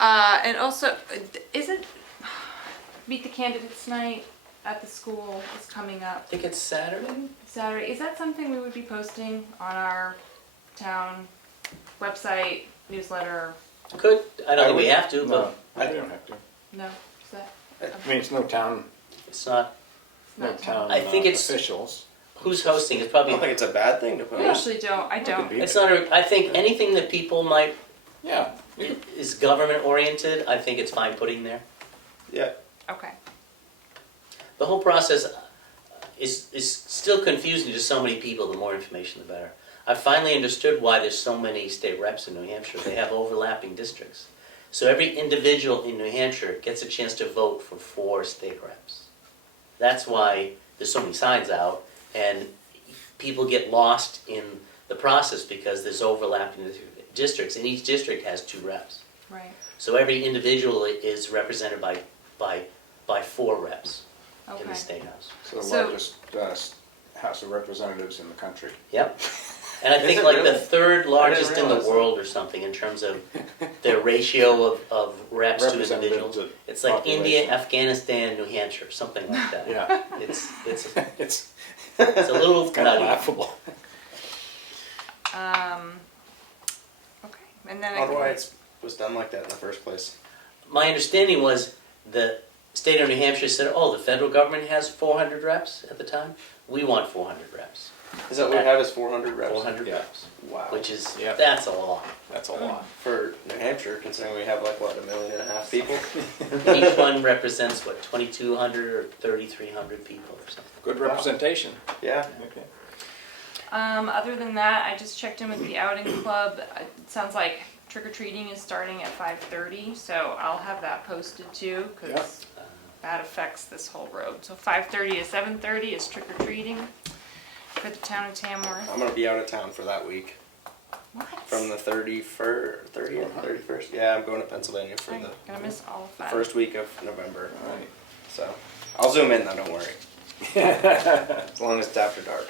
And also, isn't Meet the Candidates Night at the school is coming I up think it's Saturday. Saturday? Is that something we would be posting on our town website, newsletter? Could. I don't think we would- have to, No, but we don't have to. No, is that? I mean, it's no town, it's not. no Not town I think it's- officials. Who's hosting? It's I probably. don't think it's a bad thing to We post. usually don't. I don't. be. It's not. I think anything that people might Yeah. is government oriented. I think it's fine putting there. Yeah. Okay. The whole process is still confusing to so many people. The more information, the better. I finally understood why there's so many state reps in New Hampshire. They have overlapping districts. So every individual in New Hampshire gets a chance to vote for 4 state reps. That's why there's so many signs out, and people get lost in the process because there's overlapping districts, and each district has 2 reps. Right. So every individual is represented by 4 reps in Okay. the State House. So the So- largest House of Representatives in the country. Yep. And I Is think it like really? the 3rd largest in the realize that. world or something in terms of their ratio of reps to individuals. Representatives of It's like India, population. Afghanistan, New Hampshire, something like that. Yeah. It's It's a little kind of nutty. laughable. Okay. And then I wonder why it was done like that in the first place. My understanding was that state of New Hampshire said, oh, the federal government has 400 reps at the time. We want 400 reps. Is that what we have is 400 reps? 400 Yeah. reps. Wow. Which is, Yeah. that's a lot. That's a lot. For New Hampshire, considering we have like, what, 1.5 million people? Each one represents, what, 2,200 or 3,300 people or something. Good representation. Yeah. Okay. Other than that, I just checked in with the outing club. It sounds like trick-or-treating is starting at 5:30, so I'll have that posted too, because that affects this whole road. So 5:30 to 7:30 is trick-or-treating for the town of Tamworth. I'm gonna be out of town for that week. What? From the 30th, 31st. Yeah, I'm going to Pennsylvania for I'm the gonna miss all of that. first week of November. Right. So I'll zoom in though, don't worry. As long as it's after dark.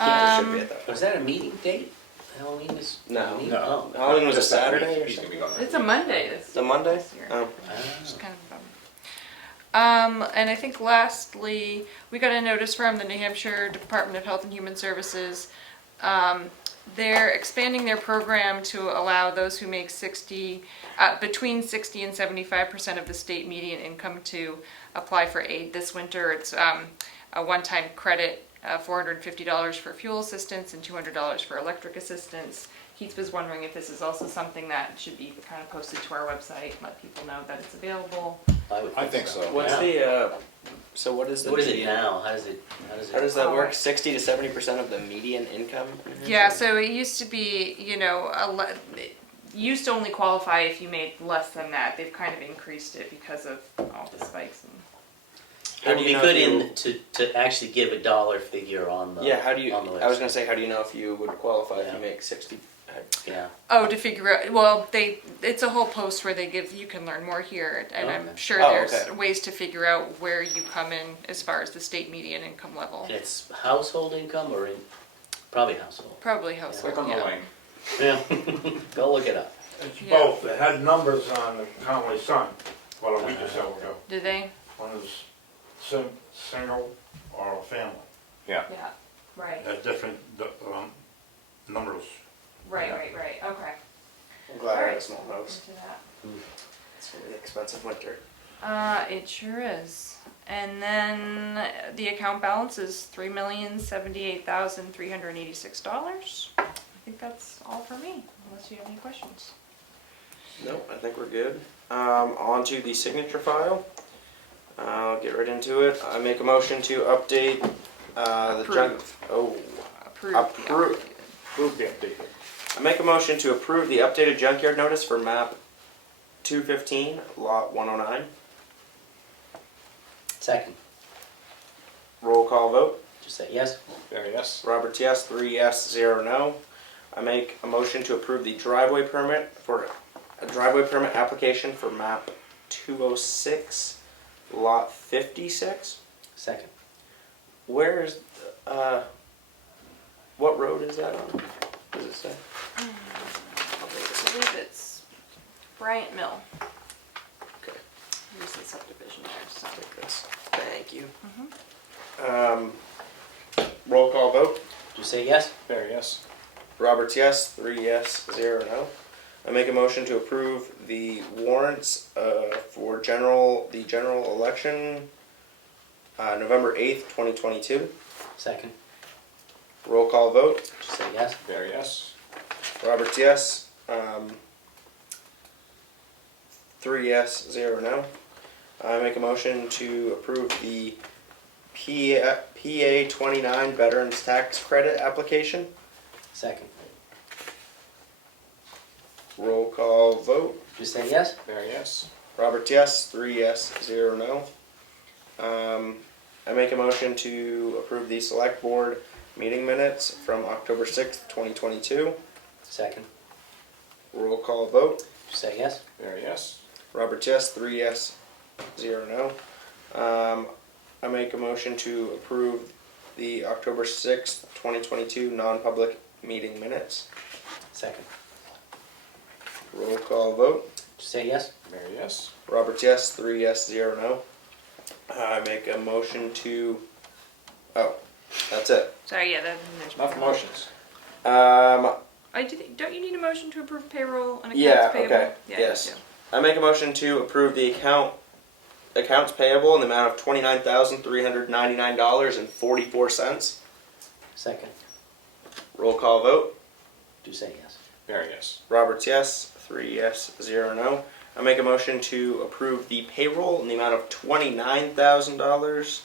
I should be at that. Was that a meeting date? Halloween is? No. meeting? No. Oh. Halloween was a Just that week. Saturday or He's gonna something? be gone. It's a Monday this It's a Monday? this year. Oh. Which is kind of a bummer. And I think lastly, we got a notice from the New Hampshire Department of Health and Human Services. They're expanding their program to allow those who make between 60 and 75% of the state median income to apply for aid this winter. It's a one-time credit, $450 for fuel assistance and $200 for electric assistance. Keith was wondering if this is also something that should be kind of posted to our website, let people know that it's available. I think so. What's the, so what is the What is it median? now? How does that work? 60 to 70% of the median income? Yeah, so it used to be, it used to only qualify if you made less than that. They've kind of increased it because of all the spikes. It would be good to actually give a dollar figure on the Yeah, how do you, on the I was website. gonna say, how do you know if you would qualify if Yeah. you make 60? Yeah. Oh, to figure out, well, it's a whole post where you can learn more here, and I'm Okay. sure Oh, there's okay. ways to figure out where you come in as far as the state median income level. And it's household income or probably household? Probably household, Click on the yeah. link. Yeah. Go look it up. It's Yeah. both. It had numbers on the Conway Sun about a week or so ago. Did they? One is single or a family. Yeah, right, Has different numbers. right, okay. I'm glad I had a Alright. small house. Into that. It's really expensive winter. It sure is. And then the account balance is $3,078,386. I think that's all for me, unless you have any questions. Nope, I think we're good. On to the signature file. I'll get right into it. I make a motion to update the junk. Approve. Approve the update. I make a motion to approve the updated junkyard notice for map 215, lot 109. Second. Roll call vote. Just say yes. Very yes. Roberts yes, 3 yes, 0 no. I make a motion to approve the driveway permit application for map 206, lot 56. Second. Where is, what road is that on? Does it say? I believe it's Bryant Mill. Okay, There's the subdivision there, so. take this. Thank you. Mhm. Roll call vote. Just say yes. Very yes. Roberts yes, 3 yes, 0 no. I make a motion to approve the warrants for the general election, November 8th, 2022. Second. Roll call vote. Just say yes. Very yes. Roberts yes, 3 yes, 0 no. I make a motion to approve the PA 29 Veterans Tax Credit application. Second. Roll call vote. Just say yes. Very yes. Roberts yes, 3 yes, 0 no. I make a motion to approve the select board meeting minutes from October 6th, 2022. Second. Roll call vote. Just say yes. Very yes. Roberts yes, 3 yes, 0 no. I make a motion to approve the October 6th, 2022 non-public meeting minutes. Second. Roll call vote. Just say yes. Very yes. Roberts yes, 3 yes, 0 no. I make a motion to, that's it. Sorry, yeah, there's Enough motions. don't you need a motion to approve payroll and accounts Yeah, payable? okay, Yeah, yes. you do. I make a motion to approve the accounts payable in the amount of $29,399.44. Second. Roll call vote. Do say yes. Barry, yes. Roberts, yes. 3 yes, 0 no. I make a motion to approve the payroll in the amount of $29,000.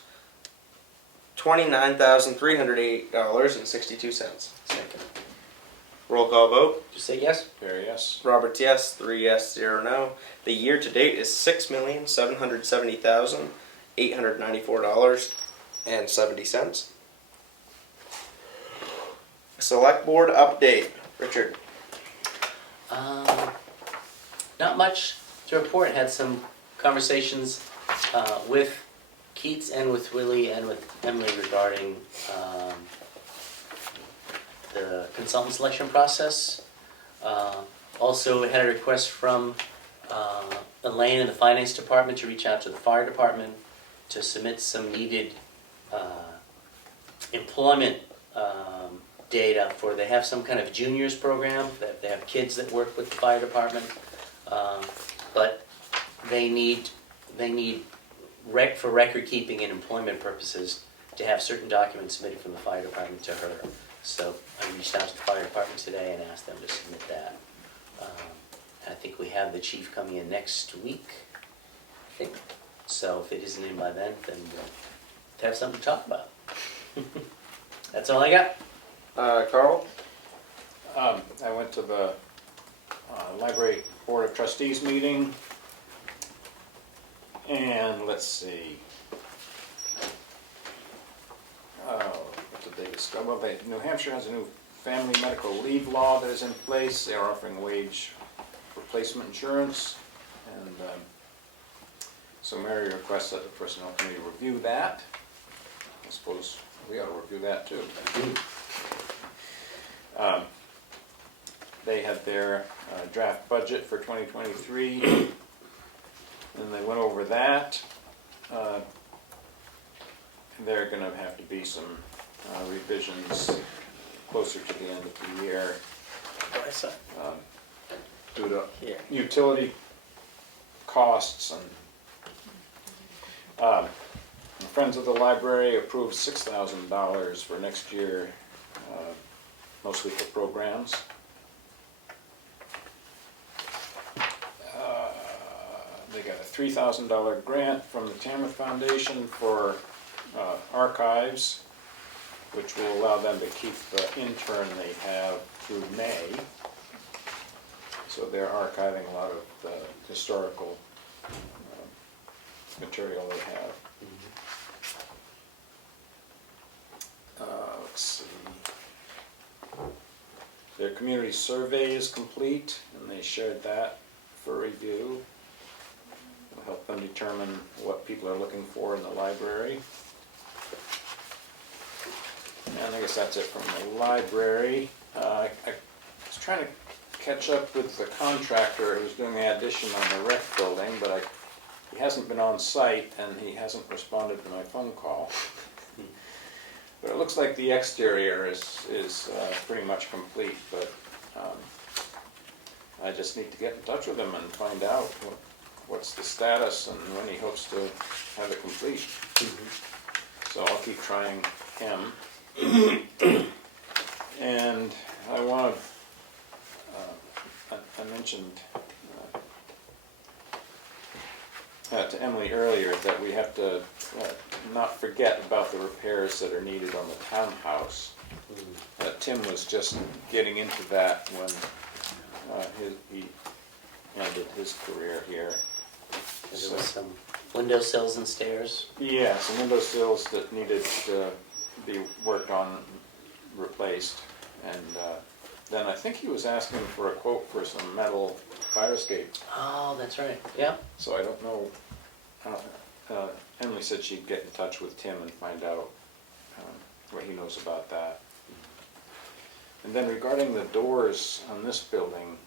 $29,308.62. Second. Roll call vote. Do say yes. Barry, yes. Roberts, yes. 3 yes, 0 no. The year to date is $6,770,894.70. Select board update. Richard. Not much to report. Had some conversations with Keats and with Willie and with Emily regarding the consultant selection process. Also had a request from Elaine in the finance department to reach out to the fire department to submit some needed employment data for, they have some kind of juniors program, that they have kids that work with the fire department, but they need for record keeping and employment purposes to have certain documents submitted from the fire department to her. So I reached out to the fire department today and asked them to submit that. I think we have the chief coming in next week, I think. So if it isn't in by then we'll have something to talk about. That's all I got. Carl? I went to the Library Board of Trustees meeting, and let's see. What did they discover? Well, New Hampshire has a new family medical leave law that is in place. They are offering wage replacement insurance, and so Mary requests that the Personnel Committee review that. I suppose we ought to review that too. They had their draft budget for 2023, and they went over that. There are going to have to be some revisions closer to the end of the year due to utility costs. And Friends of the Library approved $6,000 for next year, mostly for programs. They got a $3,000 grant from the Tamworth Foundation for archives, which will allow them to keep the intern they have through May. So they're archiving a lot of the historical material they have. Let's see. Their community survey is complete, and they shared that for review. It'll help them determine what people are looking for in the library. And I guess that's it from the library. I was trying to catch up with the contractor who's doing the addition on the rec building, but he hasn't been on site and he hasn't responded to my phone call. But it looks like the exterior is pretty much complete, but I just need to get in touch with him and find out what's the status and when he hopes to have it complete. So I'll keep trying him. And I want to, I mentioned to Emily earlier that we have to not forget about the repairs that are needed on the townhouse. Tim was just getting into that when he ended his career here. There was some windowsills and stairs. Yeah, some windowsills that needed to be worked on, replaced, and then I think he was asking for a quote for some metal fire escape. Oh, that's right. Yeah. So I don't know. Emily said she'd get in touch with Tim and find out what he knows about that. And then regarding the doors on this building,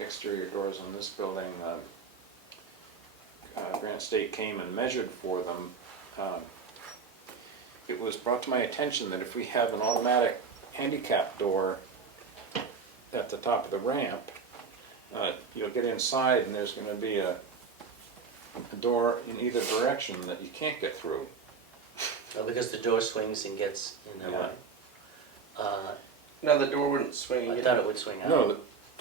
exterior doors on this building, Grant State came and measured for them. It was brought to my attention that if we have an automatic handicap door at the top of the ramp, you'll get inside and there's going to be a a door in either direction that you can't get through. Well, because the door swings and gets in the Yeah. way. No, the door wouldn't swing. I thought it would swing out. No,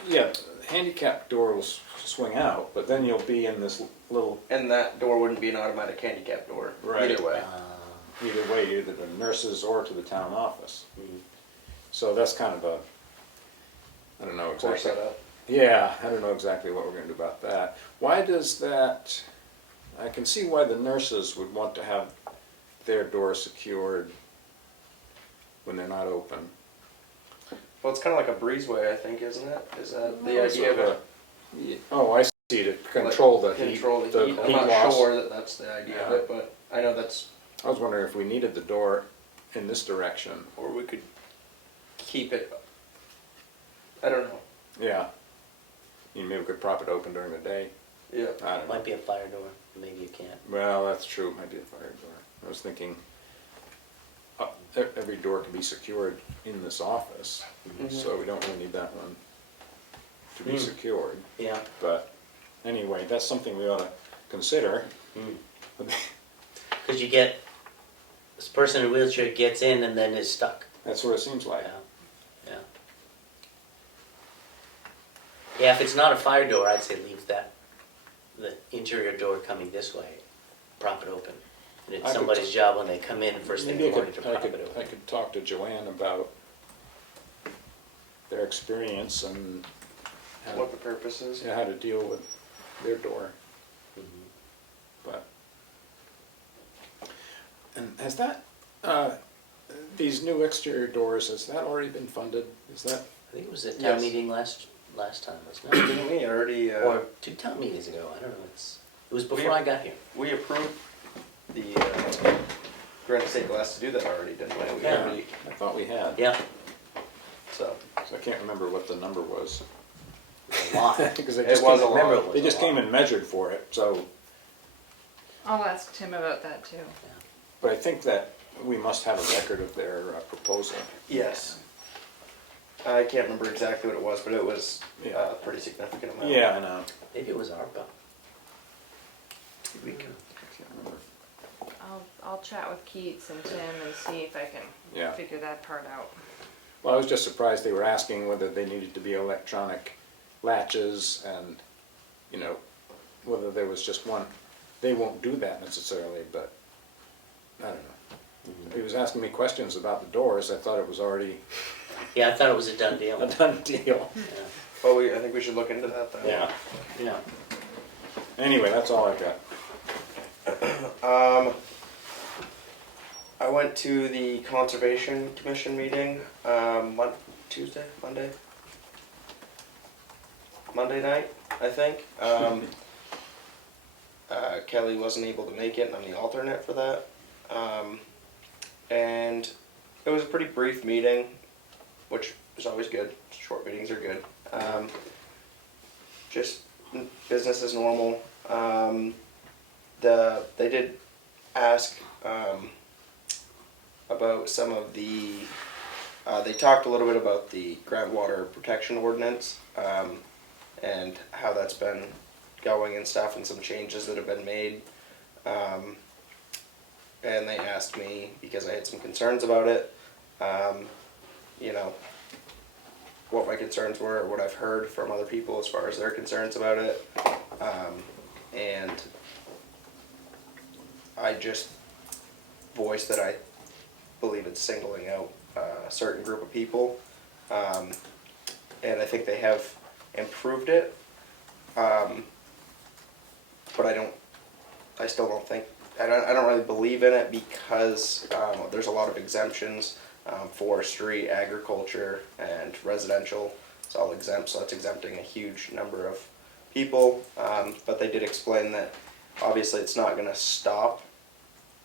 yeah, the handicap door will swing out, but then you'll be in this little, And that door wouldn't be an automatic handicap door. Right. Either way. either way, either to nurses or to the town office. Mhm. So that's kind of a, I don't know Core exactly. setup. Yeah, I don't know exactly what we're gonna do about that. Why does that, I can see why the nurses would want to have their door secured when they're not open. Well, it's kind of like a breezeway, I think, isn't it? Is that the It's idea of sort it? Oh, I see, to control the heat, Control the the heat. I'm heat not loss. sure that that's the idea of Yeah. it, but I know that's, I was wondering if we needed the door in this direction. or we could keep it. I don't know. Yeah. Maybe we could prop it open during the day. Yeah. I don't know. Might be a fire door, maybe you can't. Well, that's true, it might be a fire door. I was thinking, every door can be secured in this office, so we don't really need that one to be secured. Yeah. But anyway, that's something we ought to consider. Because you get, this person in a wheelchair gets in and then is stuck. That's what it seems like. Yeah. Yeah, if it's not a fire door, I'd say leave that, the interior door coming this way, prop it open. And I it's could somebody's job when they come in first thing in Maybe the morning to prop it I open. could talk to Joanne about their experience and how, What the purpose is. yeah, how to deal with their door. Mhm. But, and has that, these new exterior doors, has that already been funded? Is that, I think it was at town Yes. meeting last time, wasn't it? Didn't we already? Or 2 town meetings ago, I don't know, it was before I got here. We approved the Granite State Glass to do that already, didn't we? We Yeah. already, I thought we had. Yeah, so. So I can't remember what the number was. a lot. Because they It just was came, a lot. Remember it was they a just lot. came and measured for it, so, I'll ask Tim about that too. but I think that we must have a record of their proposal. Yes. I can't remember exactly what it was, but it was Yeah. a pretty significant amount. Yeah, I know. Maybe it was ARPA. I can't remember. I'll chat with Keats and Tim and see if I can Yeah. figure that part out. Well, I was just surprised they were asking whether they needed to be electronic latches and, you know, whether there was just one. They won't do that necessarily, but I don't know. He was asking me questions about the doors. I thought it was already Yeah, I thought it was a done deal. a done deal. Yeah. Well, I think we should look into that then. Yeah. Yeah. Anyway, that's all I've got. I went to the Conservation Commission meeting, Monday night, I think. Kelly wasn't able to make it, and I'm the alternate for that. And it was a pretty brief meeting, which is always good. Short meetings are good. Just business as normal. They did ask about some of the. They talked a little bit about the groundwater protection ordinance and how that's been going and stuff, and some changes that have been made. And they asked me, because I had some concerns about it, you know, what my concerns were, or what I've heard from other people as far as their concerns about it. And I just voiced that I believe it's singling out a certain group of people. And I think they have improved it. But I still don't think, I don't really believe in it because there's a lot of exemptions, forestry, agriculture, and residential. It's all exempt, so that's exempting a huge number of people. But they did explain that obviously it's not going to stop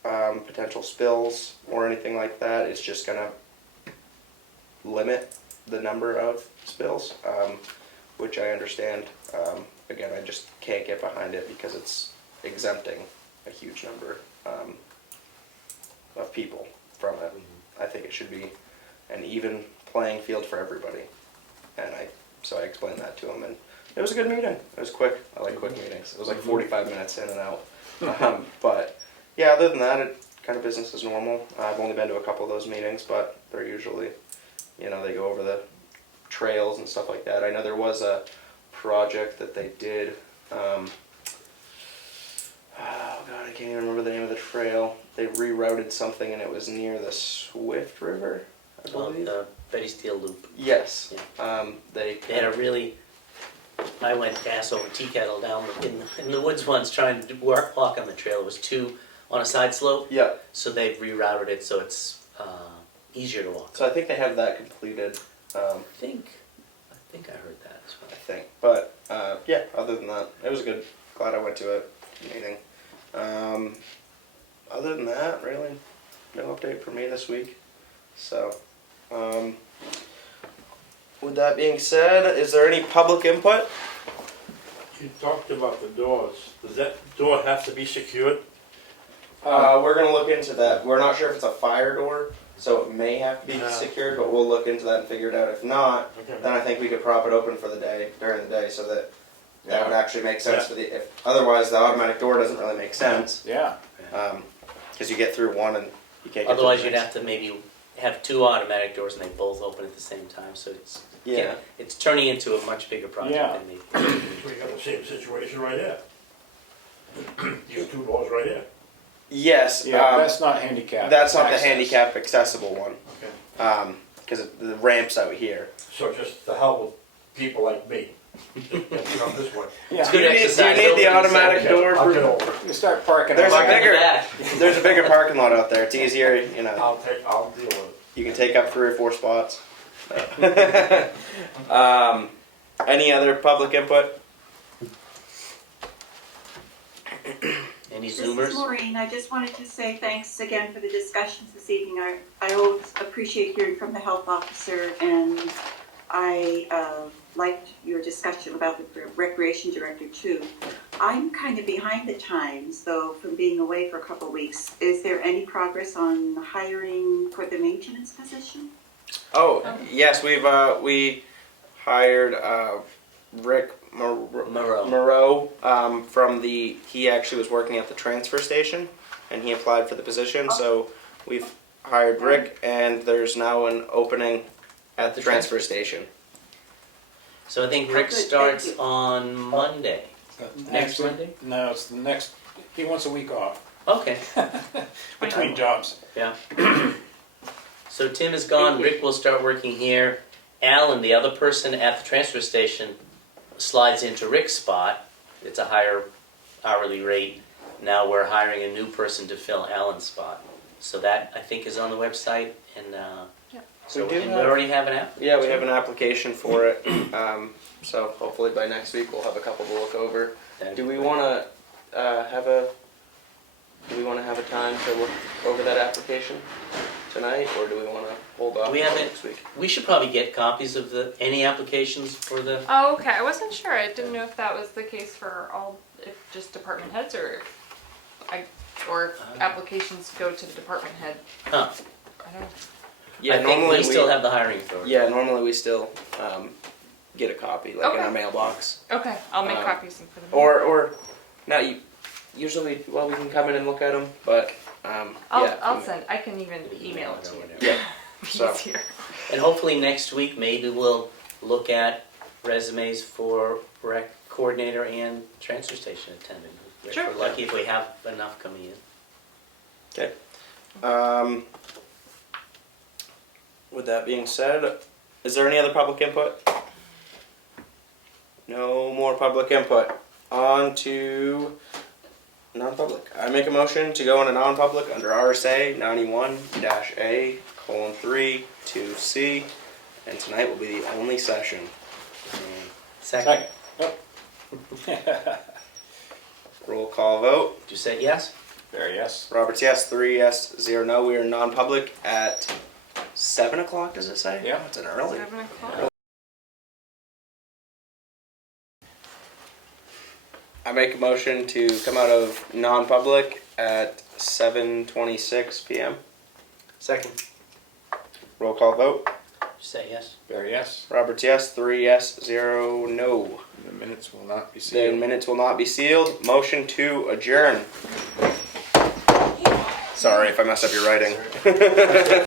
potential spills or anything like that. It's just going to limit the number of spills, which I understand. Again, I just can't get behind it because it's exempting a huge number of people from it. I think it should be an even playing field for everybody, and so I explained that to them, and It was a good meeting. It was quick. I like quick meetings. It was like 45 minutes in and out. But yeah, other than that, it kind of business as normal. I've only been to a couple of those meetings, but they're usually, you know, they go over the trails and stuff like that. I know there was a project that they did. Oh God, I can't even remember the name of the trail. They rerouted something and it was near the Swift River, I believe. The Betty Steele Loop. Yes. Yeah. They They had a really. I went gas over tea kettle down in the woods once trying to walk on the trail. It was too on a side slope. Yeah. So they've rerouted it so it's easier to walk. So I think they have that completed. I think I heard that as well. I think, but yeah. Other than that, it was good. Glad I went to a meeting. Other than that, really, no update for me this week. So, with that being said, is there any public input? You talked about the doors. Does that door have to be secured? We're gonna look into that. We're not sure if it's a fire door, so it may have to be secured, but we'll look into that and figure it out. If not, then I think we could prop it open for the day, during the day, so that that would actually make sense for the. If otherwise, the automatic door doesn't really make sense. Yeah. Because you get through one and you can't. Get Otherwise, through you'd the have to maybe have two automatic doors and they both open at the same time. So it's Yeah. it's turning into a much bigger project Yeah. than me. So you got the same situation right here. You have two doors right here. Yes. Yeah, that's not handicap. That's not access. the handicap accessible one. Okay. Because the ramp's out here. So just to help with people like me. Just come this way. Yeah. It's Do good you need exercise. the Open automatic second. door? I'll get over it. You start parking. There's a up. Park in the bigger. back. There's a bigger parking lot out there. It's easier, you know. I'll deal with it. You can take up 3 or 4 spots. Any other public input? Any This Zoomers? is Maureen. I just wanted to say thanks again for the discussions this evening. I always appreciate hearing from the health officer, and I liked your discussion about the recreation director too. I'm kind of behind the times though from being away for a couple of weeks. Is there any progress on hiring for the maintenance position? Oh, yes, we hired Rick Moreau from the. He actually was working at the transfer station, and he applied for the position. So we've hired Rick, and there's now an opening at the transfer station. So I think Rick Okay, thank starts you. on Monday. Next Monday? No, it's the next. He wants a week off Okay. between jobs. Yeah. So Tim is gone. Rick will start working here. Alan, the other person at the transfer station, slides into Rick's spot. It's a higher hourly rate. Now we're hiring a new person to fill Alan's spot. So that I think is on the website, and so We do and have- we already have an app. Yeah, we have an application for it. So hopefully by next week we'll have a couple to look over. Do we want to have a? Do we want to have a time to look over that application tonight, or do we want to hold off We until have it. next week? We should probably get copies of any applications for the. Oh, okay. I wasn't sure. I didn't know if that was the case for all, if just department heads, or if applications go to the department head. Huh. I don't know. Yeah, I think normally we still have the hiring authority. Yeah, normally we still get a copy, like in Okay. our mailbox, Okay, I'll make Um, copies and put them. or now you. Usually, we can come in and look at them, but I'll send. I can even email it to you. Yeah. Be So. easier. And hopefully next week, maybe we'll look at resumes for rec coordinator and transfer station attendant. If Sure. we're lucky if we have enough coming in. Okay. With that being said, is there any other public input? No more public input. On to non-public. I make a motion to go into non-public under RSA 91-A:3 2C, and tonight will be the only session. Second. Roll call vote. Did you say yes? There, yes. Roberts, yes. 3 yes, 0 no. We are non-public at 7 o'clock, does it say? Yeah. It's an early. 7 o'clock. I make a motion to come out of non-public at 7:26 p.m. Second. Roll call vote. Say yes. Barry, yes. Roberts, yes. 3 yes, 0 no. The minutes will not be The sealed. minutes will not be sealed. Motion to adjourn. Sorry if I messed up your writing.